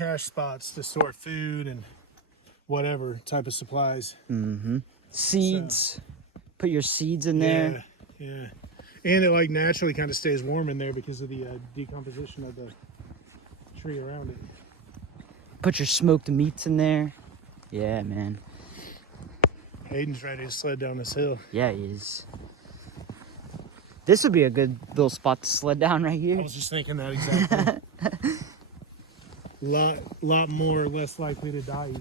cache spots to store food and whatever type of supplies. Seeds. So, put your seeds in there. Yeah. And it like naturally kind of stays warm in there because of the decomposition of the tree around it. Put your smoked meats in there. Yeah, man. Hayden's ready to sled down this hill. Yeah, he is. This would be a good little spot to sled down right here. I was just thinking that exactly. lot more or less likely to die.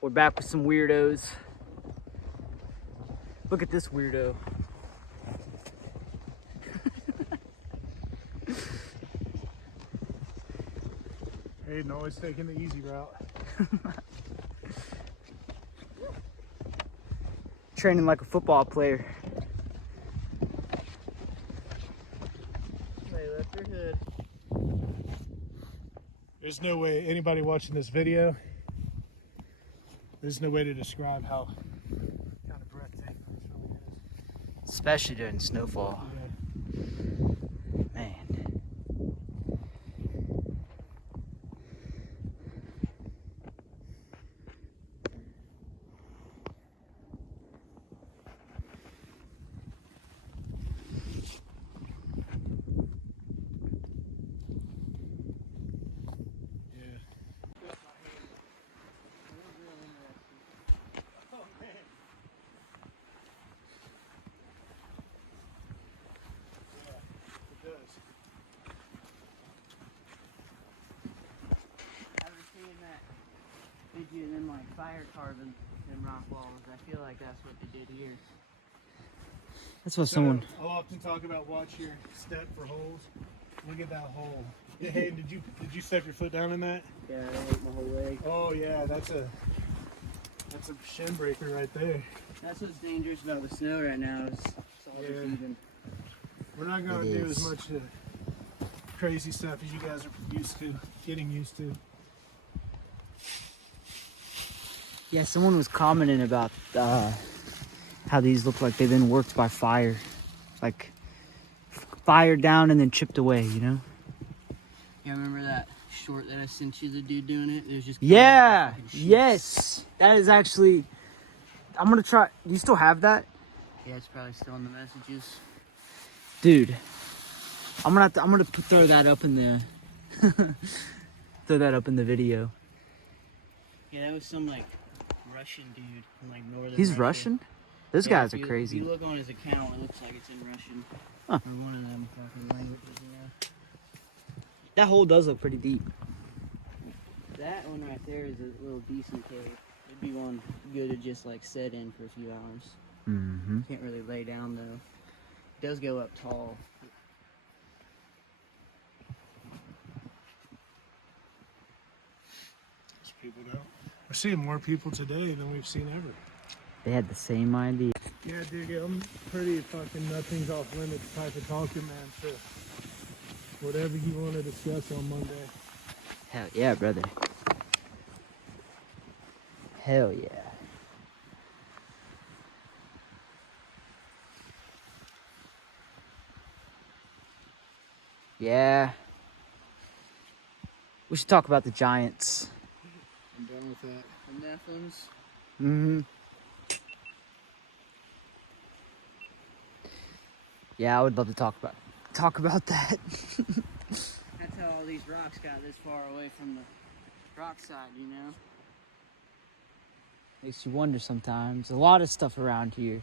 We're back with some weirdos. Look at this weirdo. Hayden always taking the easy route. Training like a football player. They left your hood. There's no way anybody watching this video, there's no way to describe how kind of breathtaking this really is. Especially during snowfall. Yeah. Man. And then like fire carving them rock walls. I feel like that's what they did here. That's what someone. I'll often talk about watch your step for holes. Look at that hole. Yeah, hey, did you step your foot down in that? Yeah, I ate my whole leg. Oh yeah, that's a shin breaker right there. That's what's dangerous about the snow right now. Is it's all just even. We're not gonna do as much crazy stuff as you guys are getting used to. Yeah, someone was commenting about how these look like they've been worked by fire. Like, fired down and then chipped away, you know? Yeah, remember that short that I sent you, the dude doing it? It was just... Yeah! Yes! That is actually... I'm gonna try... Do you still have that? Yeah, it's probably still in the messages. Dude. I'm gonna throw that up in the... throw that up in the video. Yeah, that was some, like... Russian dude from like northern He's Russia. Russian? Those guys are crazy. If you look on his account, it looks like it's in Russian. Huh. Or one of them fucking languages, yeah. That hole does look pretty deep. That one right there is a little decent cave. It'd be one good to just like sit in for a few hours. Mm-hmm. Can't really lay down though. It does go up tall. People don't. We're seeing more people today than we've seen ever. They had the same idea. Yeah, Doogie, I'm pretty fucking nothing's off limits type of talking, man. So whatever you want to discuss on Monday. Hell yeah, brother. Hell yeah. Yeah. We should talk about the Giants. I'm done with that. The Nephilims. Mm-hmm. Yeah, I would love to talk about that. That's how all these rocks got this far away from the rock side, you know? Makes you wonder sometimes. A lot of stuff around here.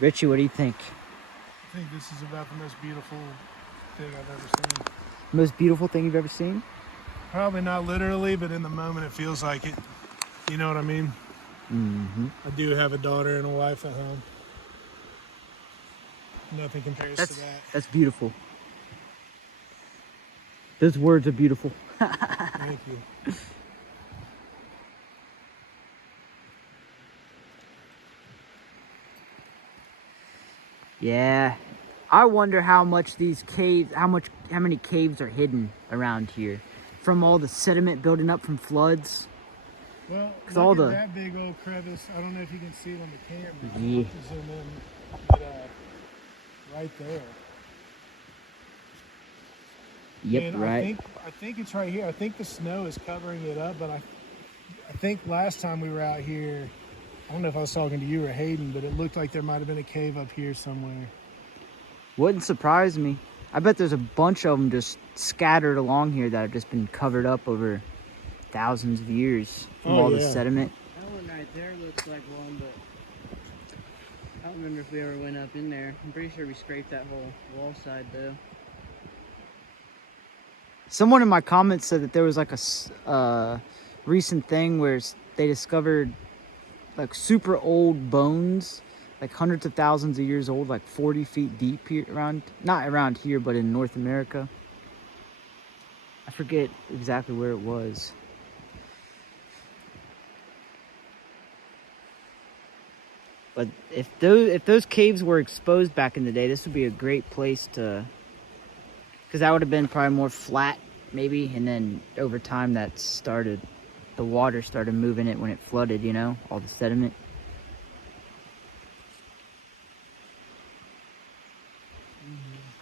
Richie, what do you think? I think this is about the most beautiful thing I've ever seen. Most beautiful thing you've ever seen? Probably not literally, but in the moment it feels like it. You know what I mean? Mm-hmm. I do have a daughter and a wife at home. Nothing compares to that. That's beautiful. Those words are beautiful. Thank you. Yeah. I wonder how much these caves, how many caves are hidden around here from all the sediment building up from floods. Well, 'Cause look all at the- that big old crevice. I don't know if you can see it on the camera. Yeah. I'll have to zoom in, but right there. Yep, And right. I think it's right here. I think the snow is covering it up, but I think last time we were out here, I don't know if I was talking to you or Hayden, but it looked like there might have been a cave up here somewhere. Wouldn't surprise me. I bet there's a bunch of them just scattered along here that have just been covered up over thousands of years from all the sediment. That one right there looks like one, but I don't remember if we ever went up in there. I'm pretty sure we scraped that whole wall side though. Someone in my comments said that there was like a recent thing where they discovered like super old bones, like hundreds of thousands of years old, like 40 feet deep here not around here, but in North America. I forget exactly where it was. But if those caves were exposed back in the day, this would be a great place to, because that would have been probably more flat maybe, and then over time the water started moving it when it flooded, you know, all the sediment.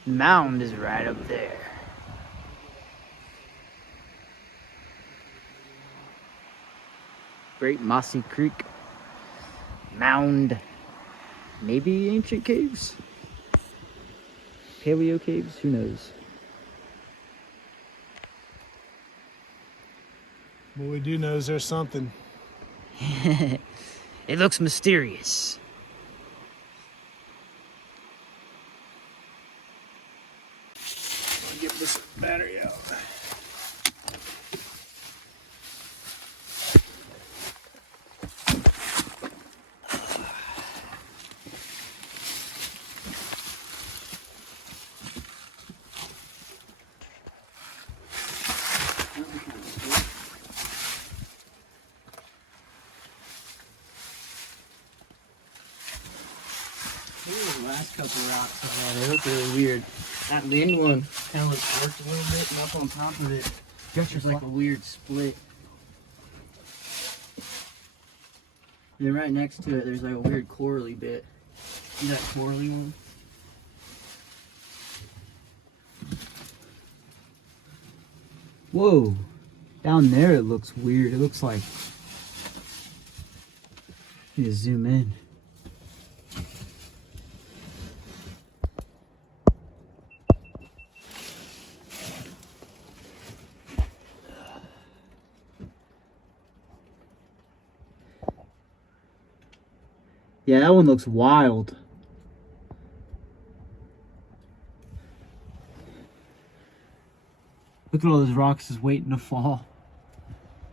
Mound is right up there. Great Mossy Creek. Mound. Maybe ancient caves? Paleo caves? Who knows? What we do know is there's something. It looks mysterious. Get this battery out. The last couple rocks I had, they look really weird. That main one kind of looks worked a little bit, and up on top of it, there's like a weird split. And then right next to it, there's like a weird corally bit. See that corally one? Whoa. Down there it looks weird. It looks like... Let me zoom in. Yeah, that one looks wild. Look at all those rocks just waiting to fall.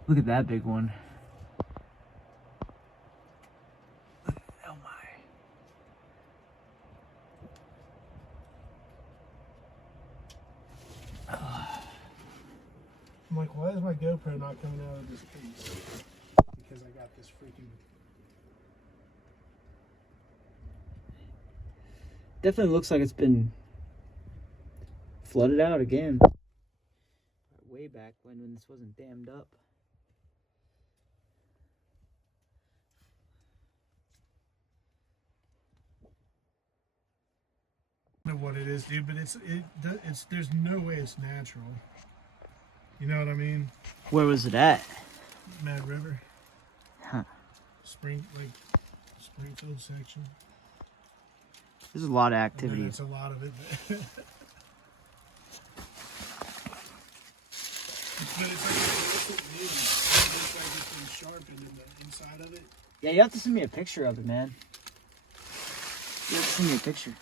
Look at that big one. Oh my. I'm like, why is my GoPro not coming out of this piece? Because I got this freaking... Definitely looks like it's been flooded out again. Way back when this wasn't dammed up. I don't know what it is, dude, but it's there's no way it's natural. You know what I mean? Where was it at? Mad River. Huh. Springfield section. There's a lot of No, activity. it's a lot of it. But it's like it looks like it's been sharpened in the inside of it. Yeah, you have to send me a picture of it, man. You have to send me a picture.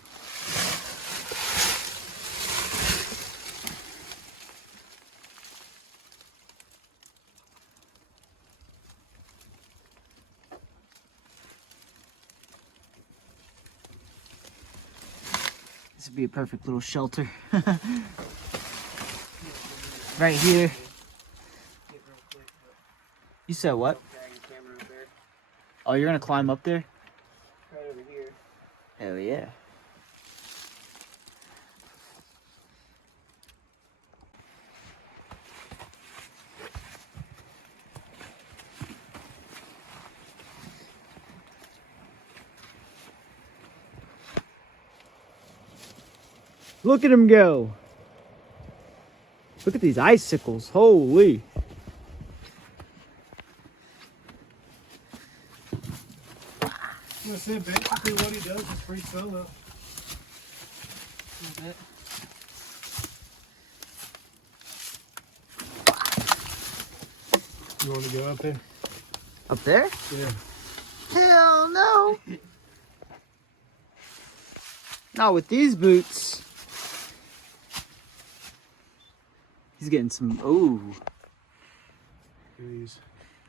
This would be a perfect little shelter. Right here. You said what? Oh, you're gonna climb up there? Right over here. Hell yeah. Look at him go. Look at these icicles. Holy. I said basically what he does is free solo. You want to go up there? Up there? Yeah. Hell no. Not with these boots. He's getting some. Ooh. These.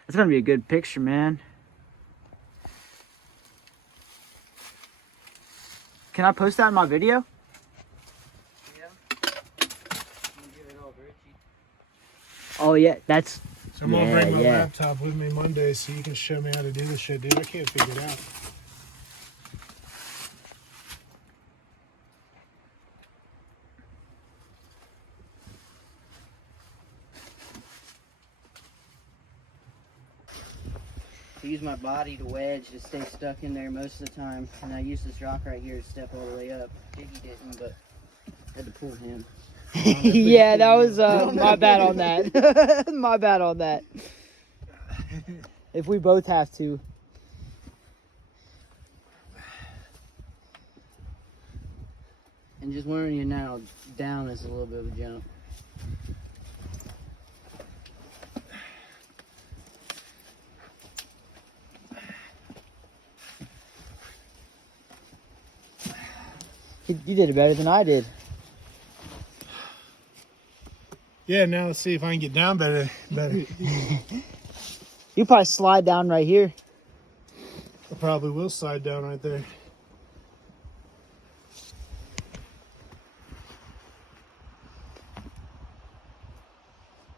That's gonna be a good picture, man. Can I post that in my video? Oh yeah, that's. So I'm gonna bring my laptop with me Monday so you can show me how to do this shit, dude. I can't figure it out. I use my body to wedge to stay stuck in there most of the time, and I use this rock right here to step all the way up. Doogie didn't, but I had to pull him. Yeah, that was my bad on that. My bad on that. If we both have to. And just warning you now, down is a little bit of a jump. You did it better than I did. Yeah, now let's see if I can get down better. You probably slide down right here. I probably will slide down right there.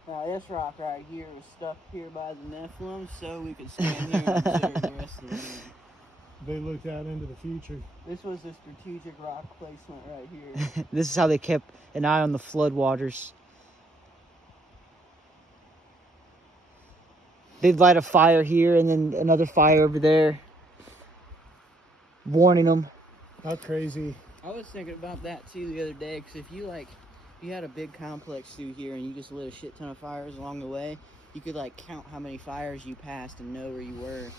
Now this rock right here was stuck here by the Nephilim, so we could stand here and observe the rest of the room. They looked out into the future. This was a strategic rock placement right here. This is how they kept an eye on the floodwaters. They'd light a fire here and then another fire over there, warning them. How crazy. I was thinking about that too the other day, because if you had a big complex through here and you just lit a shit ton of fires along the way, you could like count how many fires you passed and know where you were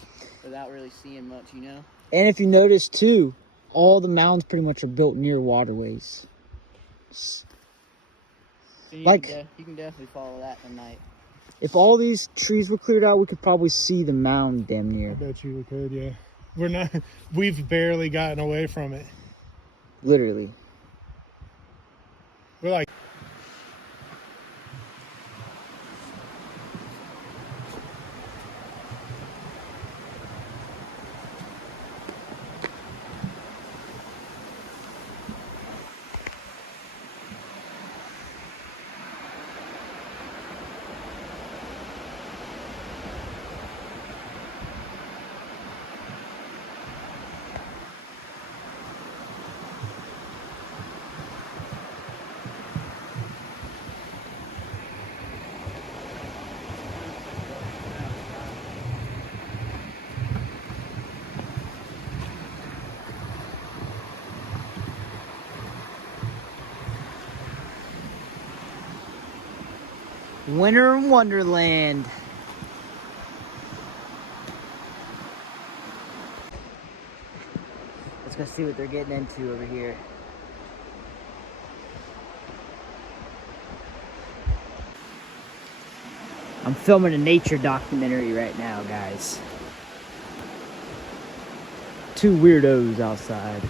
without really seeing much, you know? And if you notice too, all the mounds pretty much are built near waterways. So you can definitely follow that tonight. If all these trees were cleared out, we could probably see the mound damn I near. bet you we could, yeah. We've barely gotten away from it. Literally. We're like, Winter Wonderland. Let's go see what they're getting into over here. I'm filming a nature documentary right now, guys. Two weirdos outside.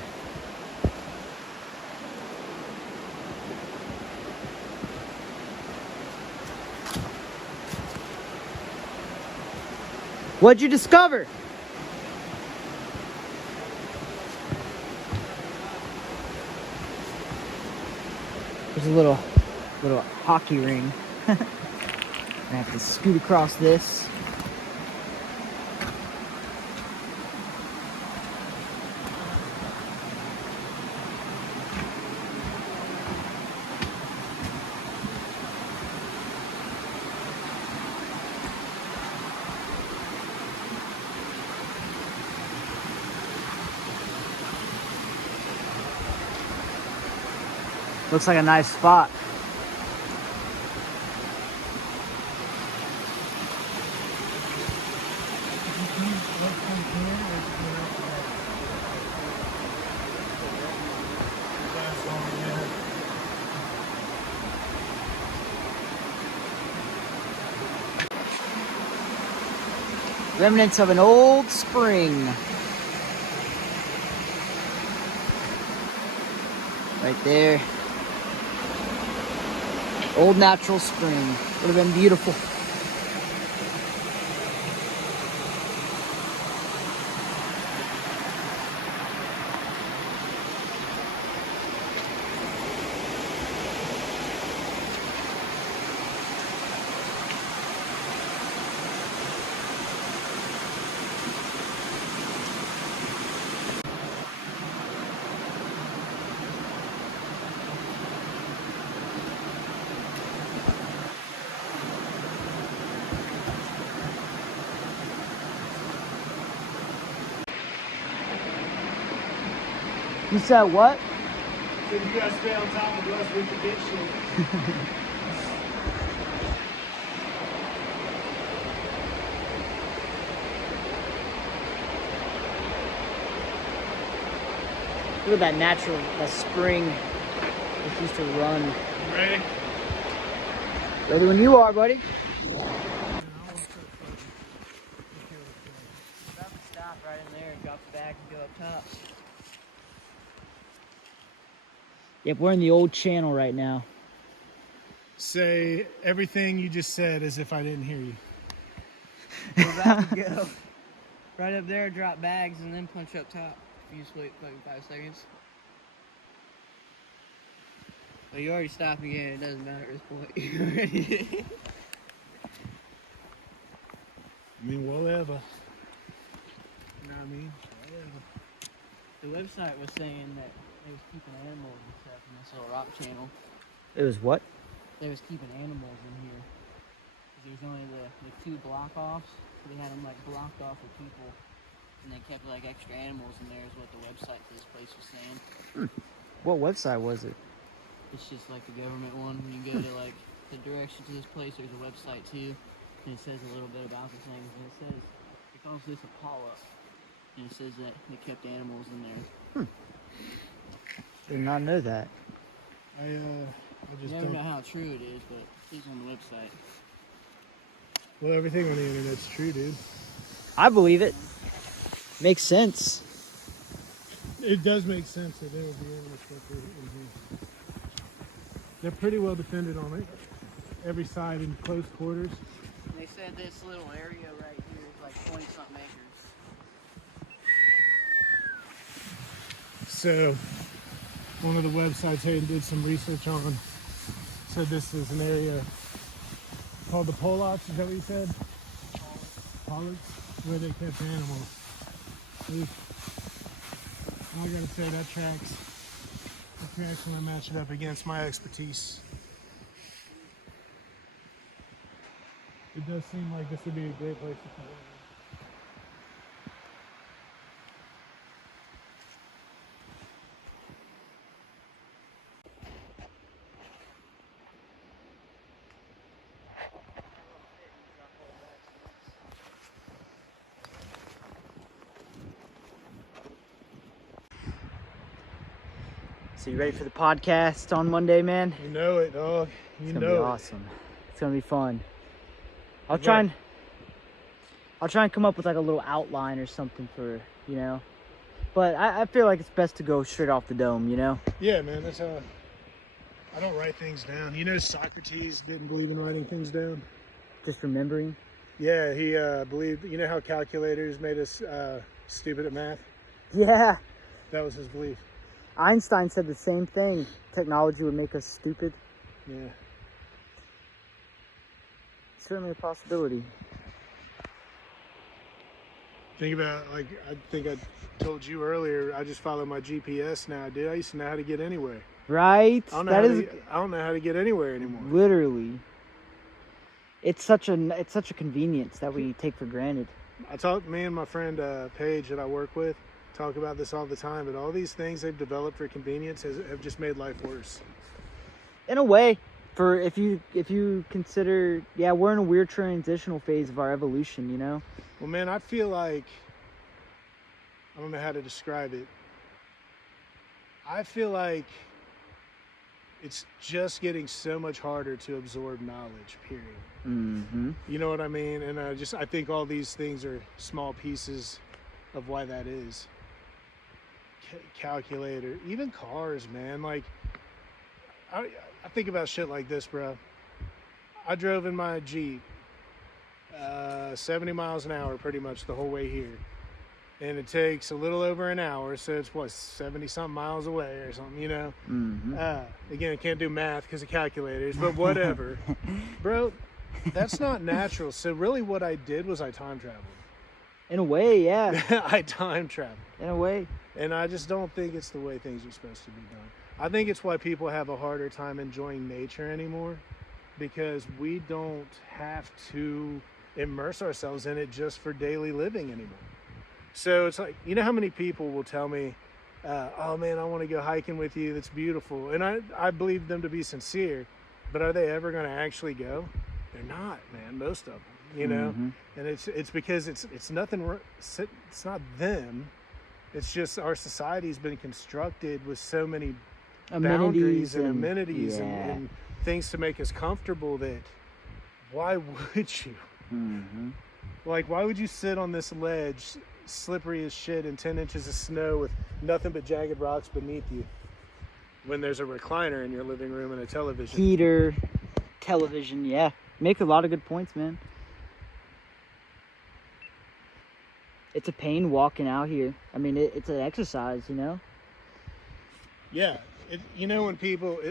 What'd you discover? There's a little hockey ring. I have to scoot across this. Looks like a nice spot. Remnants of an old spring. Right there. Old natural spring. Would have been beautiful. You said what? So you guys stay on top of us, we forget shit. Look at that natural, that spring that used to run. You ready? Ready when you are, buddy. Stop right in there and drop the bag and go up top. Yep, we're in the old channel right now. Say everything you just said as if I didn't hear you. We're about to go right up there, drop bags, and then punch up top. You just wait like 5 seconds. Well, you already stopped again. It doesn't matter at this point. I mean, whatever. You know what I mean? Whatever. The website was saying that they was keeping animals and stuff in this little rock channel. It was what? They was keeping animals in here. 'Cause there's only the 2 block-offs. So they had them like blocked off with people. And they kept like extra animals in there is what the website for this place was saying. What website was it? It's just like the government one. When you go to like the direction to this place, there's a website too. And it says a little bit about the things. And it says, it calls this a Pollock. And it says that they kept animals in there. Did not know that. I just You never don't. know how true it is, but it's on the website. Well, everything on the internet's true, dude. I believe it. Makes sense. It does make sense that there would be animal stuff in here. They're pretty well defended on it. Every side in close quarters. They said this little area right here is like 20-something acres. So, one of the websites Hayden did some research on said this is an area called the Pollocks. Is that what you said? Pollocks, where they kept animals. I gotta say that tracks. That tracks when I match it up against my expertise. It does seem like this would be a great place to come. So you ready for the podcast on Monday, man? You know it, dog. You It's gonna know be it. awesome. It's gonna be fun. I'll Good try luck. and come up with like a little outline or something for, you know. But I feel like it's best to go straight off the dome, you know? Yeah, man, that's how I don't write things down. You know Socrates didn't believe in writing things down? Just remembering. Yeah, he believed, you know how calculators made us stupid at math? Yeah. That was his belief. Einstein said the same thing. Technology would make us stupid. Yeah. Certainly a possibility. Think about, like, I think I told you earlier, I just follow my GPS now, dude. I used to know how to get anywhere. Right? I don't know, That how is I don't know how to get anywhere anymore. literally. It's such a convenience that we take for granted. Me and my friend Paige that I work with talk about this all the time, but all these things they've developed for convenience have just made life worse. In a way, for if you consider, yeah, we're in a weird transitional phase of our evolution, you know. Well, man, I feel like, I don't know how to describe it. I feel like it's just getting so much harder to absorb knowledge, period. Mm-hmm. You know what I mean? And I think all these things are small pieces of why that is. Calculator, even cars, man. Like, I think about shit like this, bro. I drove in my Jeep 70 miles an hour pretty much the whole way here. And it takes a little over an hour, so it's what, 70 something miles away or something, you know? Mm-hmm. Again, I can't do math because of calculators, but whatever. Bro, that's not natural. So really what I did was I time traveled. In a way, yeah. I time traveled. In a way. And I just don't think it's the way things are supposed to be done. I think it's why people have a harder time enjoying nature anymore, because we don't have to immerse ourselves in it just for daily living anymore. So it's like, you know how many people will tell me, oh man, I want to go hiking with you. That's beautiful. And I believe them to be sincere, but are they ever going to actually go? They're not, man, most of them, you know? Mm-hmm. And it's because it's nothing, it's not them. It's just our society's been constructed with so many boundaries and amenities and things to make us comfortable that why would you? Mm-hmm. Like, why would you sit on this ledge, slippery as shit, and 10 inches of snow with nothing but jagged rocks beneath you when there's a recliner in your living room and a television? Heater, television, yeah. Make a lot of good points, man. It's a pain walking out here. I mean, it's an exercise, you know? Yeah. You know, when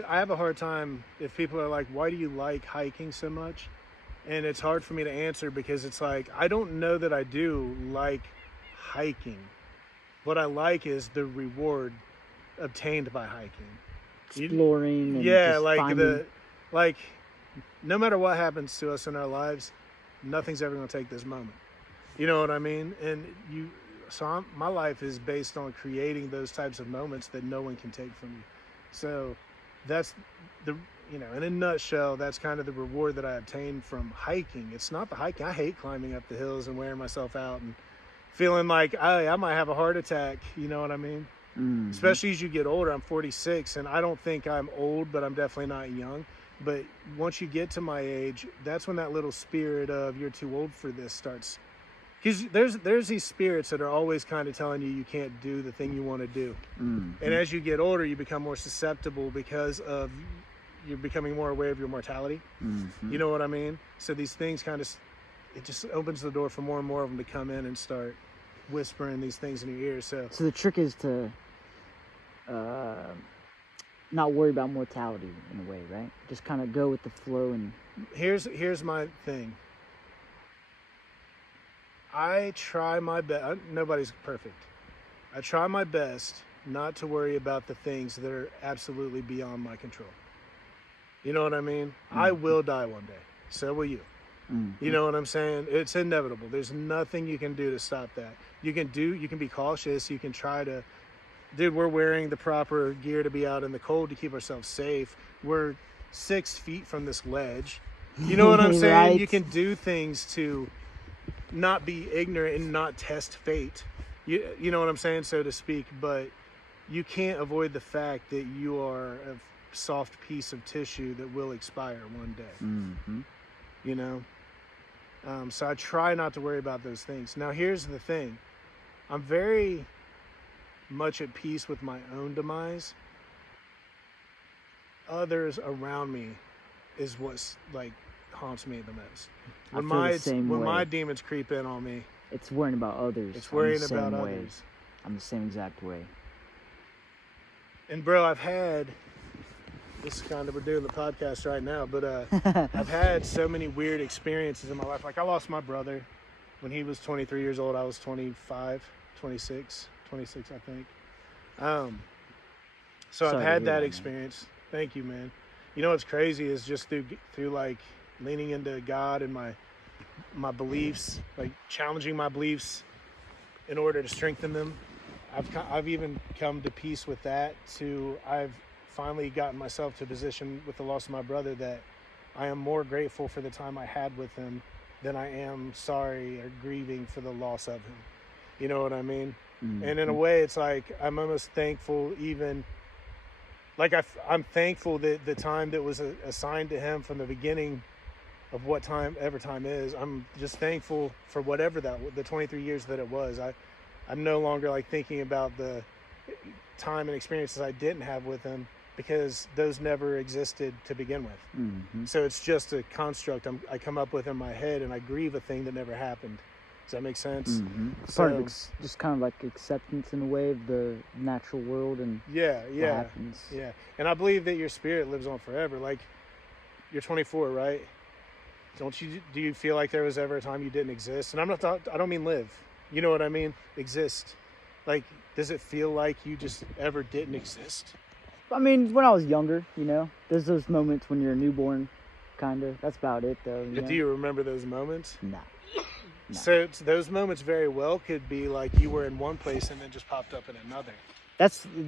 I have a hard time if people are like, why do you like hiking so much? And it's hard for me to answer because it's like, I don't know that I do like hiking. What I like is the reward obtained by hiking. Exploring and yeah, just like finding... no matter what happens to us in our lives, nothing's ever going to take this moment. You know what I mean? And my life is based on creating those types of moments that no one can take from you. So that's in a nutshell, that's kind of the reward that I obtain from hiking. It's not the hiking. I hate climbing up the hills and wearing myself out and feeling like I might have a heart attack. You know what I mean? Mm-hmm. Especially as you get older. I'm 46 and I don't think I'm old, but I'm definitely not young. But once you get to my age, that's when that little spirit of you're too old for this starts. Because there's these spirits that are always kind of telling you can't do the thing you want to do. Mm-hmm. And as you get older, you become more susceptible because of you're becoming more aware of your mortality. Mm-hmm. You know what I mean? So these things it just opens the door for more and more of them to come in and start whispering these things in your ears. So the trick is to not worry about mortality in a way, right? Just kind of go with the flow. And here's my thing. I try my best. Nobody's perfect. I try my best not to worry about the things that are absolutely beyond my control. You know what I mean? Mm-hmm. I will die one day. So will you. Mm-hmm. You know what I'm saying? It's inevitable. There's nothing you can do to stop that. You can be cautious. You can try to, we're wearing the proper gear to be out in the cold to keep ourselves safe. We're 6 feet from this ledge. You know what I'm saying? Right. You can do things to not be ignorant and not test fate. You know what I'm saying, so to speak, but you can't avoid the fact that you are a soft piece of tissue that will expire one day. Mm-hmm. You know? So I try not to worry about those things. Now, here's the thing. I'm very much at peace with my own demise. Others around me is what's like haunts me the most. When my demons creep in on me, it's worrying about others. It's worrying about others. I'm the same exact way. And bro, I've had this kind of, we're doing the podcast right now, but I've had so many weird experiences in my life. Like I lost my brother when he was 23 years old. I was 26, I think. So I've had that experience. Man. Thank you, man. You know what's crazy is just through like leaning into God and my beliefs, like challenging my beliefs in order to strengthen them. I've even come to peace with that. I've finally gotten myself to a position with the loss of my brother that I am more grateful for the time I had with him than I am sorry or grieving for the loss of him. You know what I mean? Mm-hmm. And in a way, it's like I'm almost thankful, even like I'm thankful that the time that was assigned to him from the beginning of what time ever time is, I'm just thankful for whatever the 23 years that it was. I'm no longer like thinking about the time and experiences I didn't have with him, because those never existed to begin with. Mm-hmm. So it's just a construct I come up with in my head, and I grieve a thing that never happened. Does that make sense? Mm-hmm. So, Part of just kind of like acceptance in a way of the natural world and yeah, what happens. yeah. And I believe that your spirit lives on forever. Like, you're 24, right? Do you feel like there was ever a time you didn't exist? And I don't mean live. You know what I mean? Exist. Like, does it feel like you just ever didn't exist? I mean, when I was younger, there's those moments when you're a newborn, kind of. That's about it, though. But do you remember those moments? Nah. So those moments very well could be like you were in one place and then just popped up in another.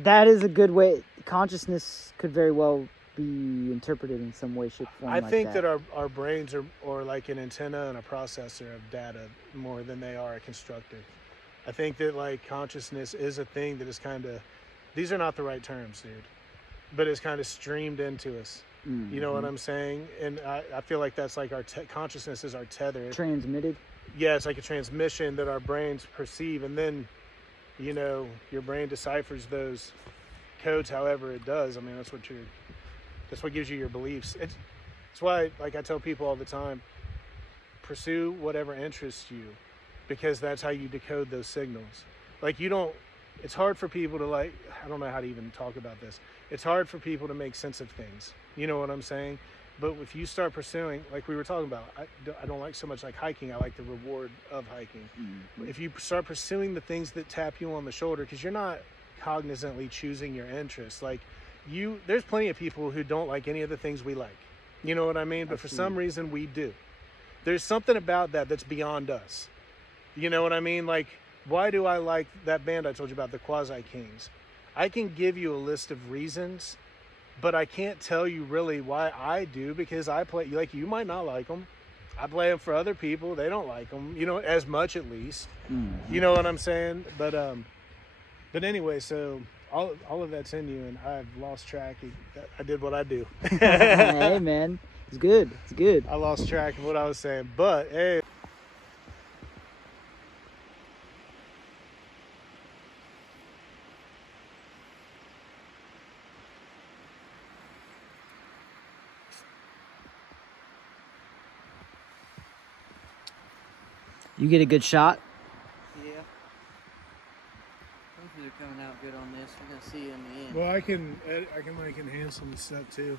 That is a good way. Consciousness could very well be interpreted in some way, shape, form. I think that our brains are like an antenna and a processor of data more than they are a constructor. I think that like consciousness is a thing that is kind of, these are not the right terms, dude, but it's kind of streamed into us. Mm-hmm. You know what I'm saying? And I feel like that's like our consciousness is our tether. Transmitted? Yeah, it's like a transmission that our brains perceive, and then, your brain deciphers those codes however it does. I mean, that's what gives you your beliefs. It's why, like I tell people all the time, pursue whatever interests you, because that's how you decode those signals. Like it's hard for people to I don't know how to even talk about this. It's hard for people to make sense of things. You know what I'm saying? But if you start pursuing, like we were talking about, I don't like so much like hiking. I like the reward of hiking. Mm-hmm. If you start pursuing the things that tap you on the shoulder, because you're not cognizantly choosing your interests. Like there's plenty of people who don't like any of the things we like. You know what I mean? But Absolutely. For some reason we do. There's something about that's beyond us. You know what I mean? Like, why do I like that band I told you about, the Quasi Kings? I can give you a list of reasons, but I can't tell you really why I do, because I play, like, you might not like them. I play them for other people. They don't like them, as much at least. Mm-hmm. You know what I'm saying? But anyway, so all of that's in you, and I've lost track. I did what I do. Hey, man. It's good. It's good. I lost track of what I was saying, but hey. You get a good shot? Yeah. Hopefully they're coming out good on this. We're going to see in the end. Well, I can like enhance some stuff too.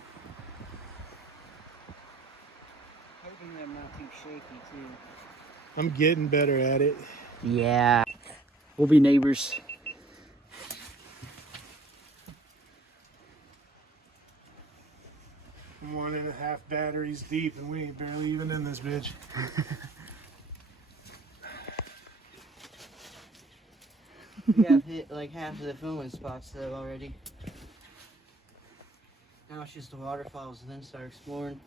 Hoping they're not too shaky too. I'm getting better at it. Yeah. We'll be neighbors. I'm 1.5 batteries deep and we ain't barely even in this bitch. We have hit like half of the filming spots though already. Now it's just the waterfalls and then start exploring.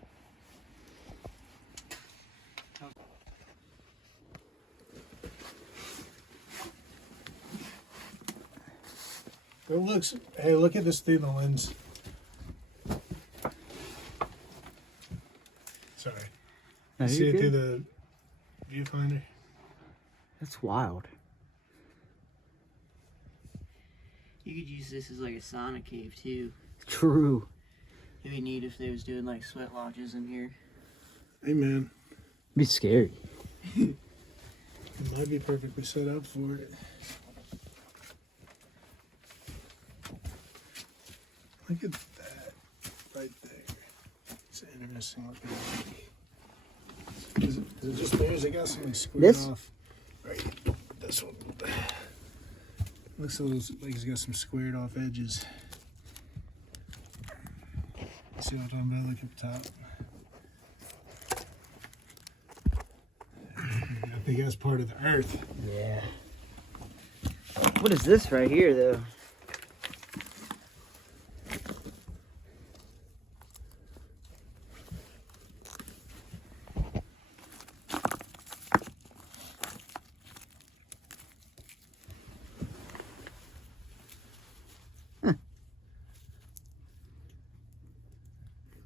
Hey, look at this through the lens. Sorry. No, you see it through the viewfinder? That's wild. You could use this as like a sauna cave too. True. It'd be neat if they was doing like sweat lodges in here. Hey man. It'd be scary. It might be perfectly set up for it. Look at that right there. It's interesting looking. Is it just theirs? They got something squared off. Right. This one. Looks a little like it's got some squared off edges. See what I'm talking about? Look at the top. I think that's part of the earth. Yeah. What is this right here, though?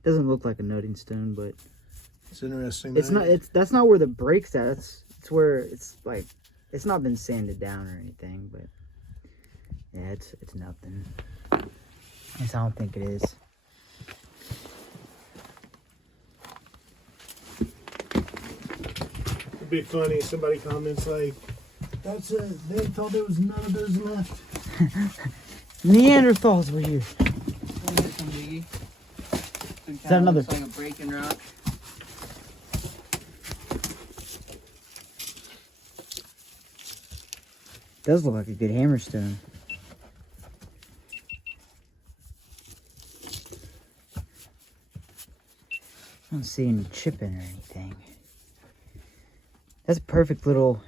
Doesn't look like a nutting stone, but It's interesting. it's not. That's not where the break's at. It's where it's like it's not been sanded down or anything, but yeah, it's nothing. At least I don't think it is. It'd be funny if somebody comments like, "That's it. They thought there was none of those left." Neanderthals were here. Some Doogie. Is that another- Looks like a breaking rock. Does look like a good hammerstone. I don't see any chipping or anything. That's a perfect little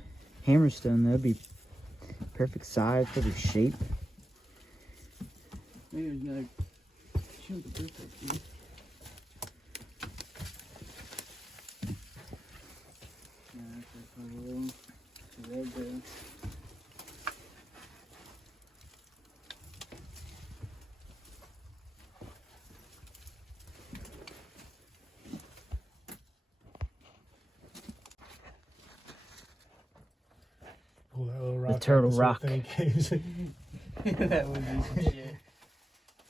hammerstone. That'd be perfect size, perfect shape. Maybe there's another chunk of brick up here. Yeah, that's a little. So there we go. Pull that little rock out, turtle this whole rock. thing. That would be some shit.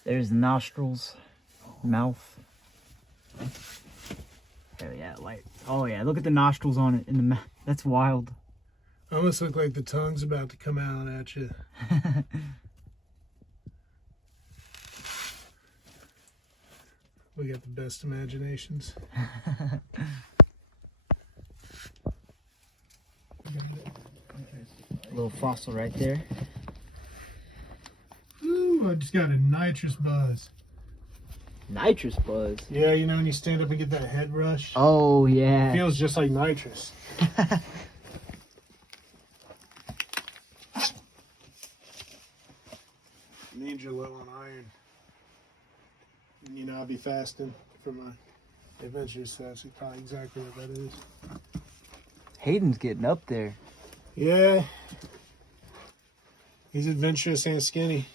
There's the nostrils, mouth. Oh yeah, like oh yeah, look at the nostrils on it in the mouth. That's wild. Almost look like the tongue's about to come out at you. We got the best imaginations. Little fossil right there. Ooh, I just got a nitrous buzz. Nitrous buzz. Yeah, you know when you stand up and get that head rush? Oh It yeah. feels just like nitrous. Means you're low on iron. And, you know, I'll be fasting for my adventures, so that's probably exactly what that is. Hayden's getting up there. Yeah. He's adventurous and skinny.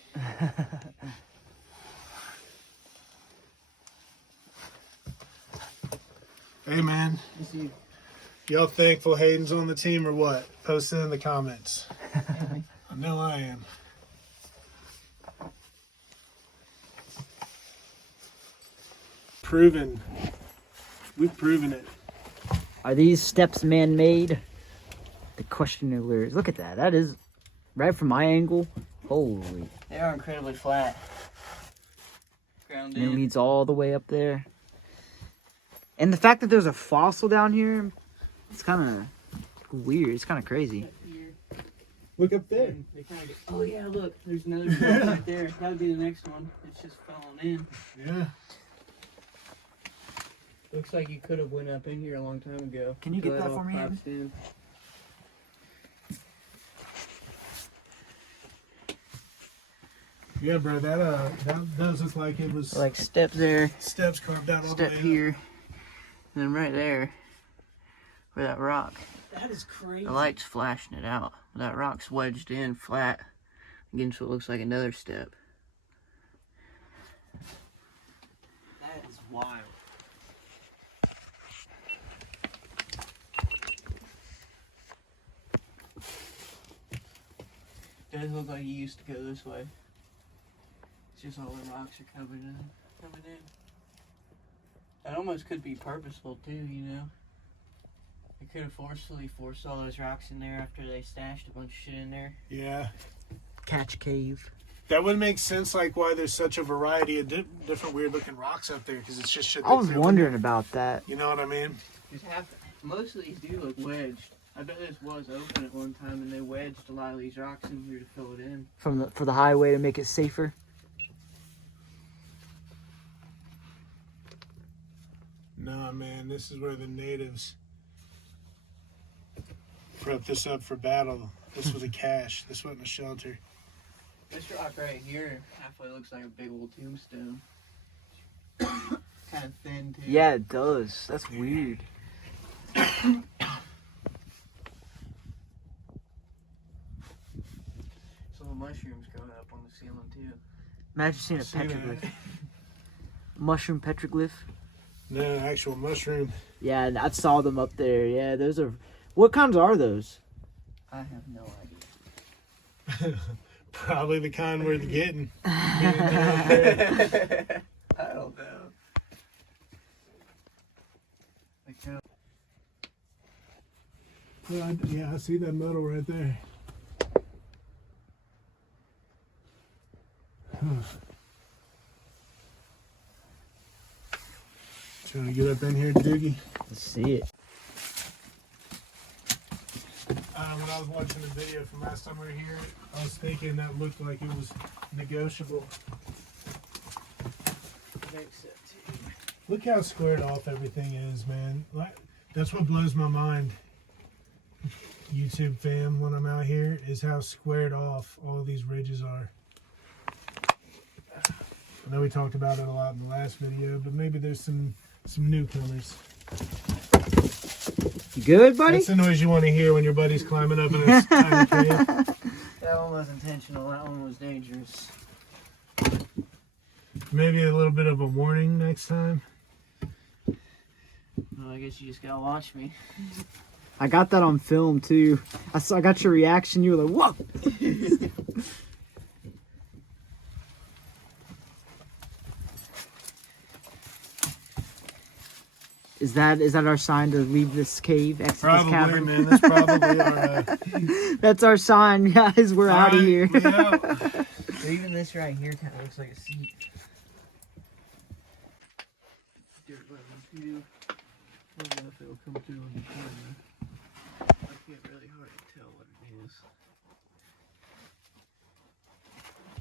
Hey, man. Y'all thankful Hayden's on the team or what? Post it in the comments. I know I am. Proven. We've proven it. Are these steps man-made? The question is, look at that. That is right from my angle. Holy. They are incredibly flat. Ground And it in. leads all the way up there. And the fact that there's a fossil down here, it's kind of weird. It's kind of crazy. Look up there. They kinda get, oh yeah, look, there's another step right there. That would be the next one. It's just falling in. Yeah. Looks like you could have went up in here a long time ago. Can you get that all for me, Ed? collapsed in. Yeah, bro, that does look like it was Like step there, steps carved out all the step way here, and then right there, where that rock. up. That is crazy. The light's flashing it out. That rock's wedged in flat against what looks like another step. That is wild. Does look like he used to go this way. It's just all the rocks are coming in. That almost could be purposeful too, you know. They could have forcefully forced all those rocks in there after they stashed a bunch of shit in there. Yeah. Catch cave. That would make sense, like why there's such a variety of different weird-looking rocks up there, because it's just shit. I was they threw in wondering there. about that. You know what I mean? Most of these do look wedged. I bet this was open at one time and they wedged a lot of these rocks in here to fill it in. For the highway to make it safer. Nah, man, this is where the natives prep this up for battle. This was a cache. This wasn't a shelter. This rock right here halfway looks like a big old tombstone. Kind of thin too. Yeah, it does. That's weird. Some of the mushrooms growing up on the ceiling too. Imagine seeing a See that? petroglyph. Mushroom petroglyph. No, actual mushroom. Yeah, I saw them up there. Yeah, those are. What kinds are those? I have no idea. Probably the kind we're getting. I don't know. Yeah, I see that metal right there. Trying to get up in here, Doogie. Let's see it. When I was watching the video from last time we were here, I was thinking that looked like it was negotiable. Look how squared off everything is, man. Like, that's what blows my mind, YouTube fam, when I'm out here, is how squared off all these ridges are. I know we talked about it a lot in the last video, but maybe there's some newcomers. You good, buddy? That's the noise you want to hear when your buddy's climbing up in a tiny cave. That one was intentional. That one was dangerous. Maybe a little bit of a warning next time. Well, I guess you just gotta watch me. I got that on film too. I got your reaction. You were like, "Whoa!" Is that our sign to leave this cave? Exit this cavern? Man. That's probably our. That's our sign, guys. We're out of here. Even this right here kind of looks like a seat. Dirt button too. I don't know if it'll come through on the camera. I can't really hardly tell what it is.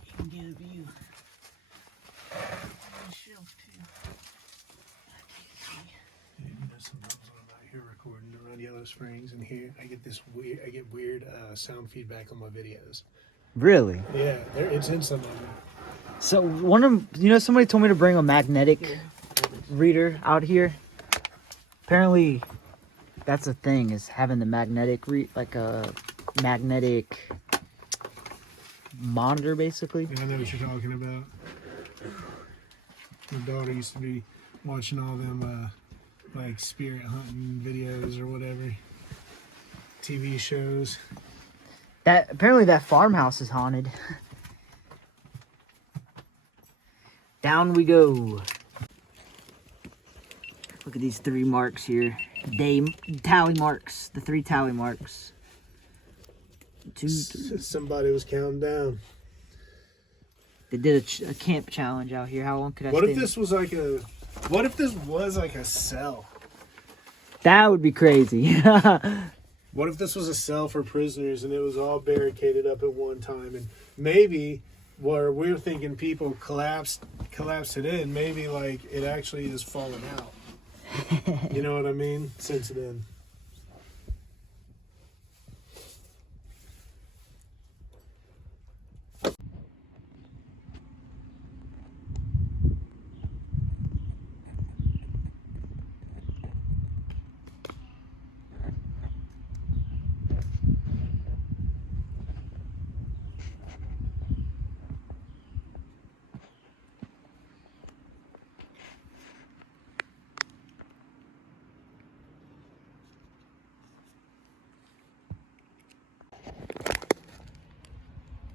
You can get a view. On the shelf too. Sometimes when I'm out here recording around Yellow Springs and here, I get weird sound feedback on my videos. Really? Yeah, it's in some of them. So somebody told me to bring a magnetic reader out here. Apparently, that's a thing, is having the magnetic like a magnetic monitor, basically. Yeah, I know what you're talking about. My daughter used to be watching all them like spirit hunting videos or whatever, TV shows. Apparently that farmhouse is haunted. Down we go. Look at these 3 marks here. Tally marks. The 3 tally marks. 2. Somebody was counting down. They did a camp challenge out here. How long could I What stay? if this was like a cell? That would be crazy. What if this was a cell for prisoners and it was all barricaded up at one time, and maybe where we're thinking people collapsed it in, maybe like it actually is falling out. You know what I mean? Since then.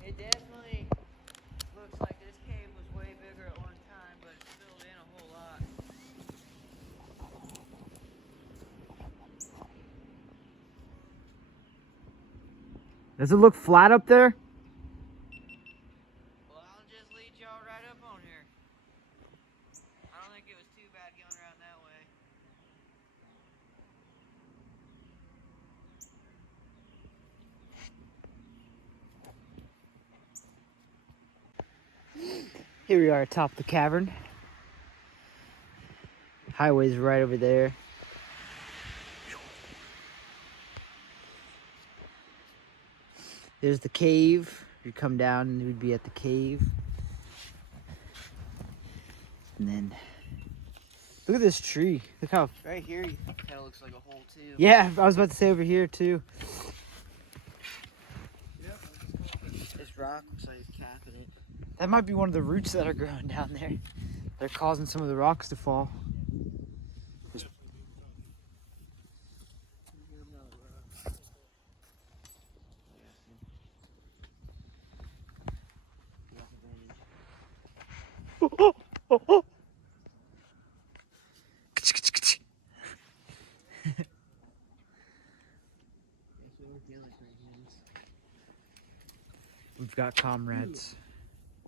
It definitely looks like this cave was way bigger at one time, but it's filled in a whole lot. Does it look flat up there? Well, I'll just lead y'all right up on here. I don't think it was too bad going around that way. Here we are atop the cavern. Highway's right over there. There's the cave. You come down and we'd be at the cave. And then look at this tree. Look how. Right here, kind of looks like a hole too. Yeah, I was about to say over here too. Yep. This rock looks like it's capping it. That might be one of the roots that are growing down there. They're causing some of the rocks to fall. We've got comrades.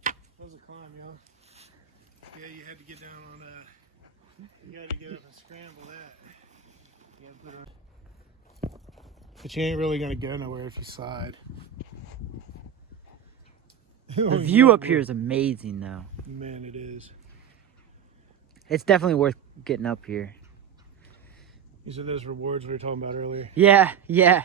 That was a climb, y'all. Yeah, you had to get down on you had to get up and scramble that. You gotta put on. But you ain't really gonna go nowhere if you slide. The view up here is amazing, though. Man, it is. It's definitely worth getting up here. These are those rewards we were talking about earlier. Yeah, yeah.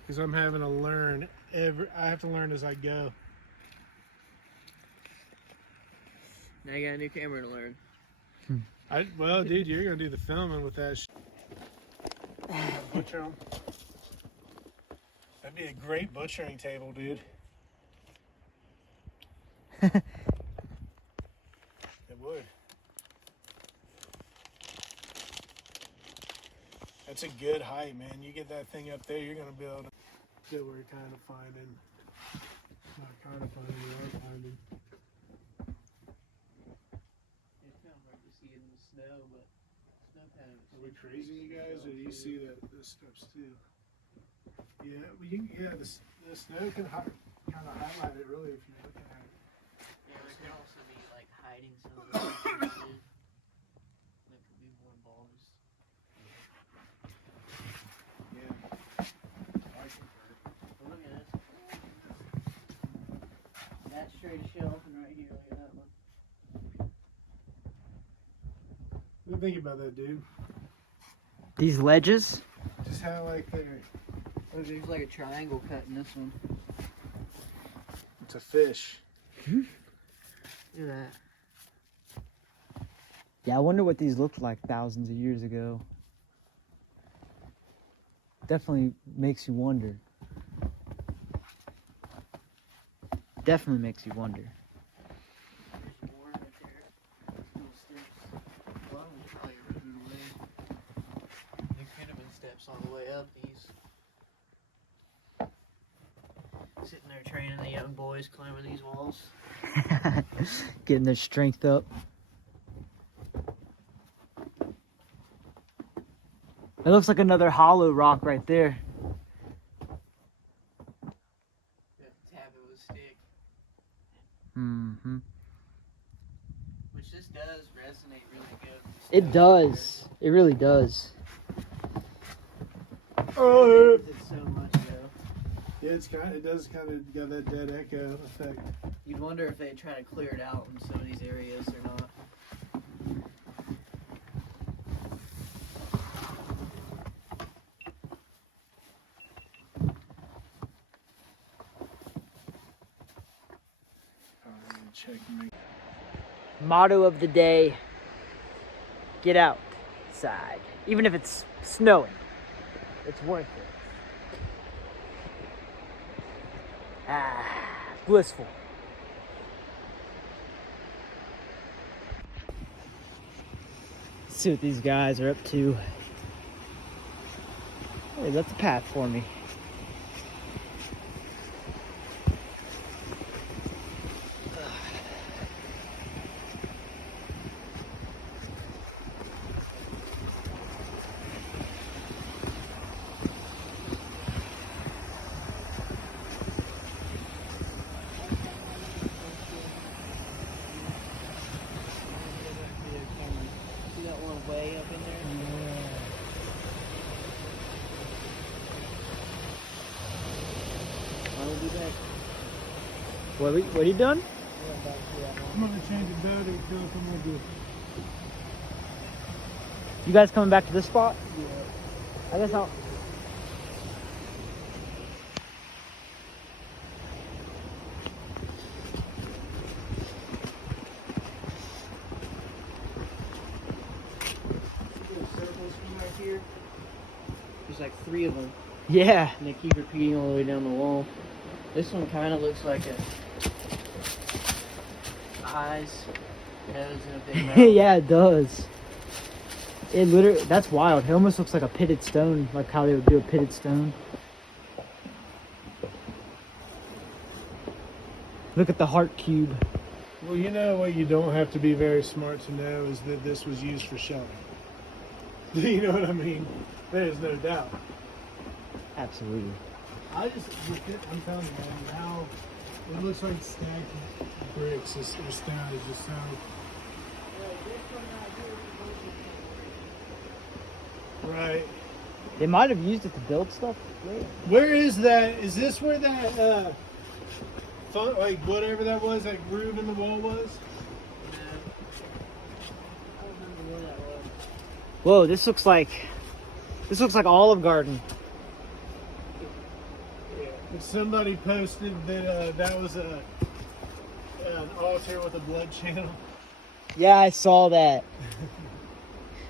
Because I'm having to learn I have to learn as I go. Now you got a new camera to learn. Well, dude, you're gonna do the filming with that. Butcher 'em. That'd be a great butchering table, dude. It would. That's a good height, man. You get that thing up there, you're gonna be able to get where you're kind of finding. Not kind of finding, you are finding. It's kind of hard to see in the snow, but snow kind of. Are we crazy, you guys, or do you see that the steps too? Yeah, the snow can kind of highlight it really if you're looking at it. Yeah, there could also be like hiding some of the pictures too. That could be more balls. Yeah. But look at this. That's straight shelf, and right here, look at that one. What do you think about that, dude? These ledges? Just how like they're. Look, there's like a triangle cut in this one. It's a fish. Look at that. Yeah, I wonder what these looked like thousands of years ago. Definitely makes you wonder. Definitely makes you wonder. There's more right there. Little steps. A lot of them probably rooted away. There could have been steps on the way up these. Sitting there training the young boys climbing these walls. Getting their strength up. It looks like another hollow rock right there. You have to tap it with a stick. Mm-hmm. Which this does resonate really good. with the It snow. does. It really does. Oh, It's so much though. yeah, it does kind of got that dead echo effect. You'd wonder if they try to clear it out in some of these areas or not. Check and make. Motto of the day: get outside. Even if it's snowing, it's worth it. Ah, blissful. Let's see what these guys are up to. Hey, that's a path for me. See that one way up in there? I'll do that. What are you doing? I'm gonna change the battery until I'm gonna do. You guys coming back to this spot? I guess I'll. Little circles from right here. There's like 3 of them, Yeah. and they keep repeating all the way down the wall. This one kind of looks like eyes, nose, and a big mouth. Yeah, it does. It literally, that's wild. It almost looks like a pitted stone, like how they would do a pitted stone. Look at the heart cube. Well, you know what you don't have to be very smart to know is that this was used for shelter. You know what I mean? There's no doubt. Absolutely. I just, I'm telling you, man, how it looks like stacked bricks. This stone is just so. Right. They might have used it to build stuff. Later. Where is that? Is this where that, like whatever that was, that groove in the wall was? I don't remember where that was. Whoa, this looks like Olive Garden. Yeah. Somebody posted that that was an altar with a blood channel. Yeah, I saw that.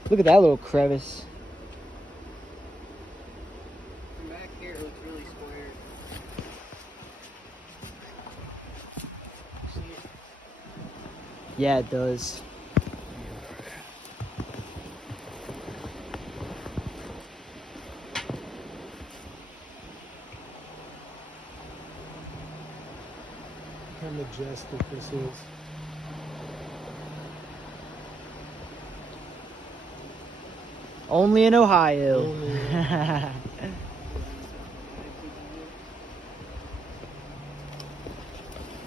Look at that little crevice. From back here, it looks really square. See it? Yeah, it does. How majestic this is. Only in Ohio. Only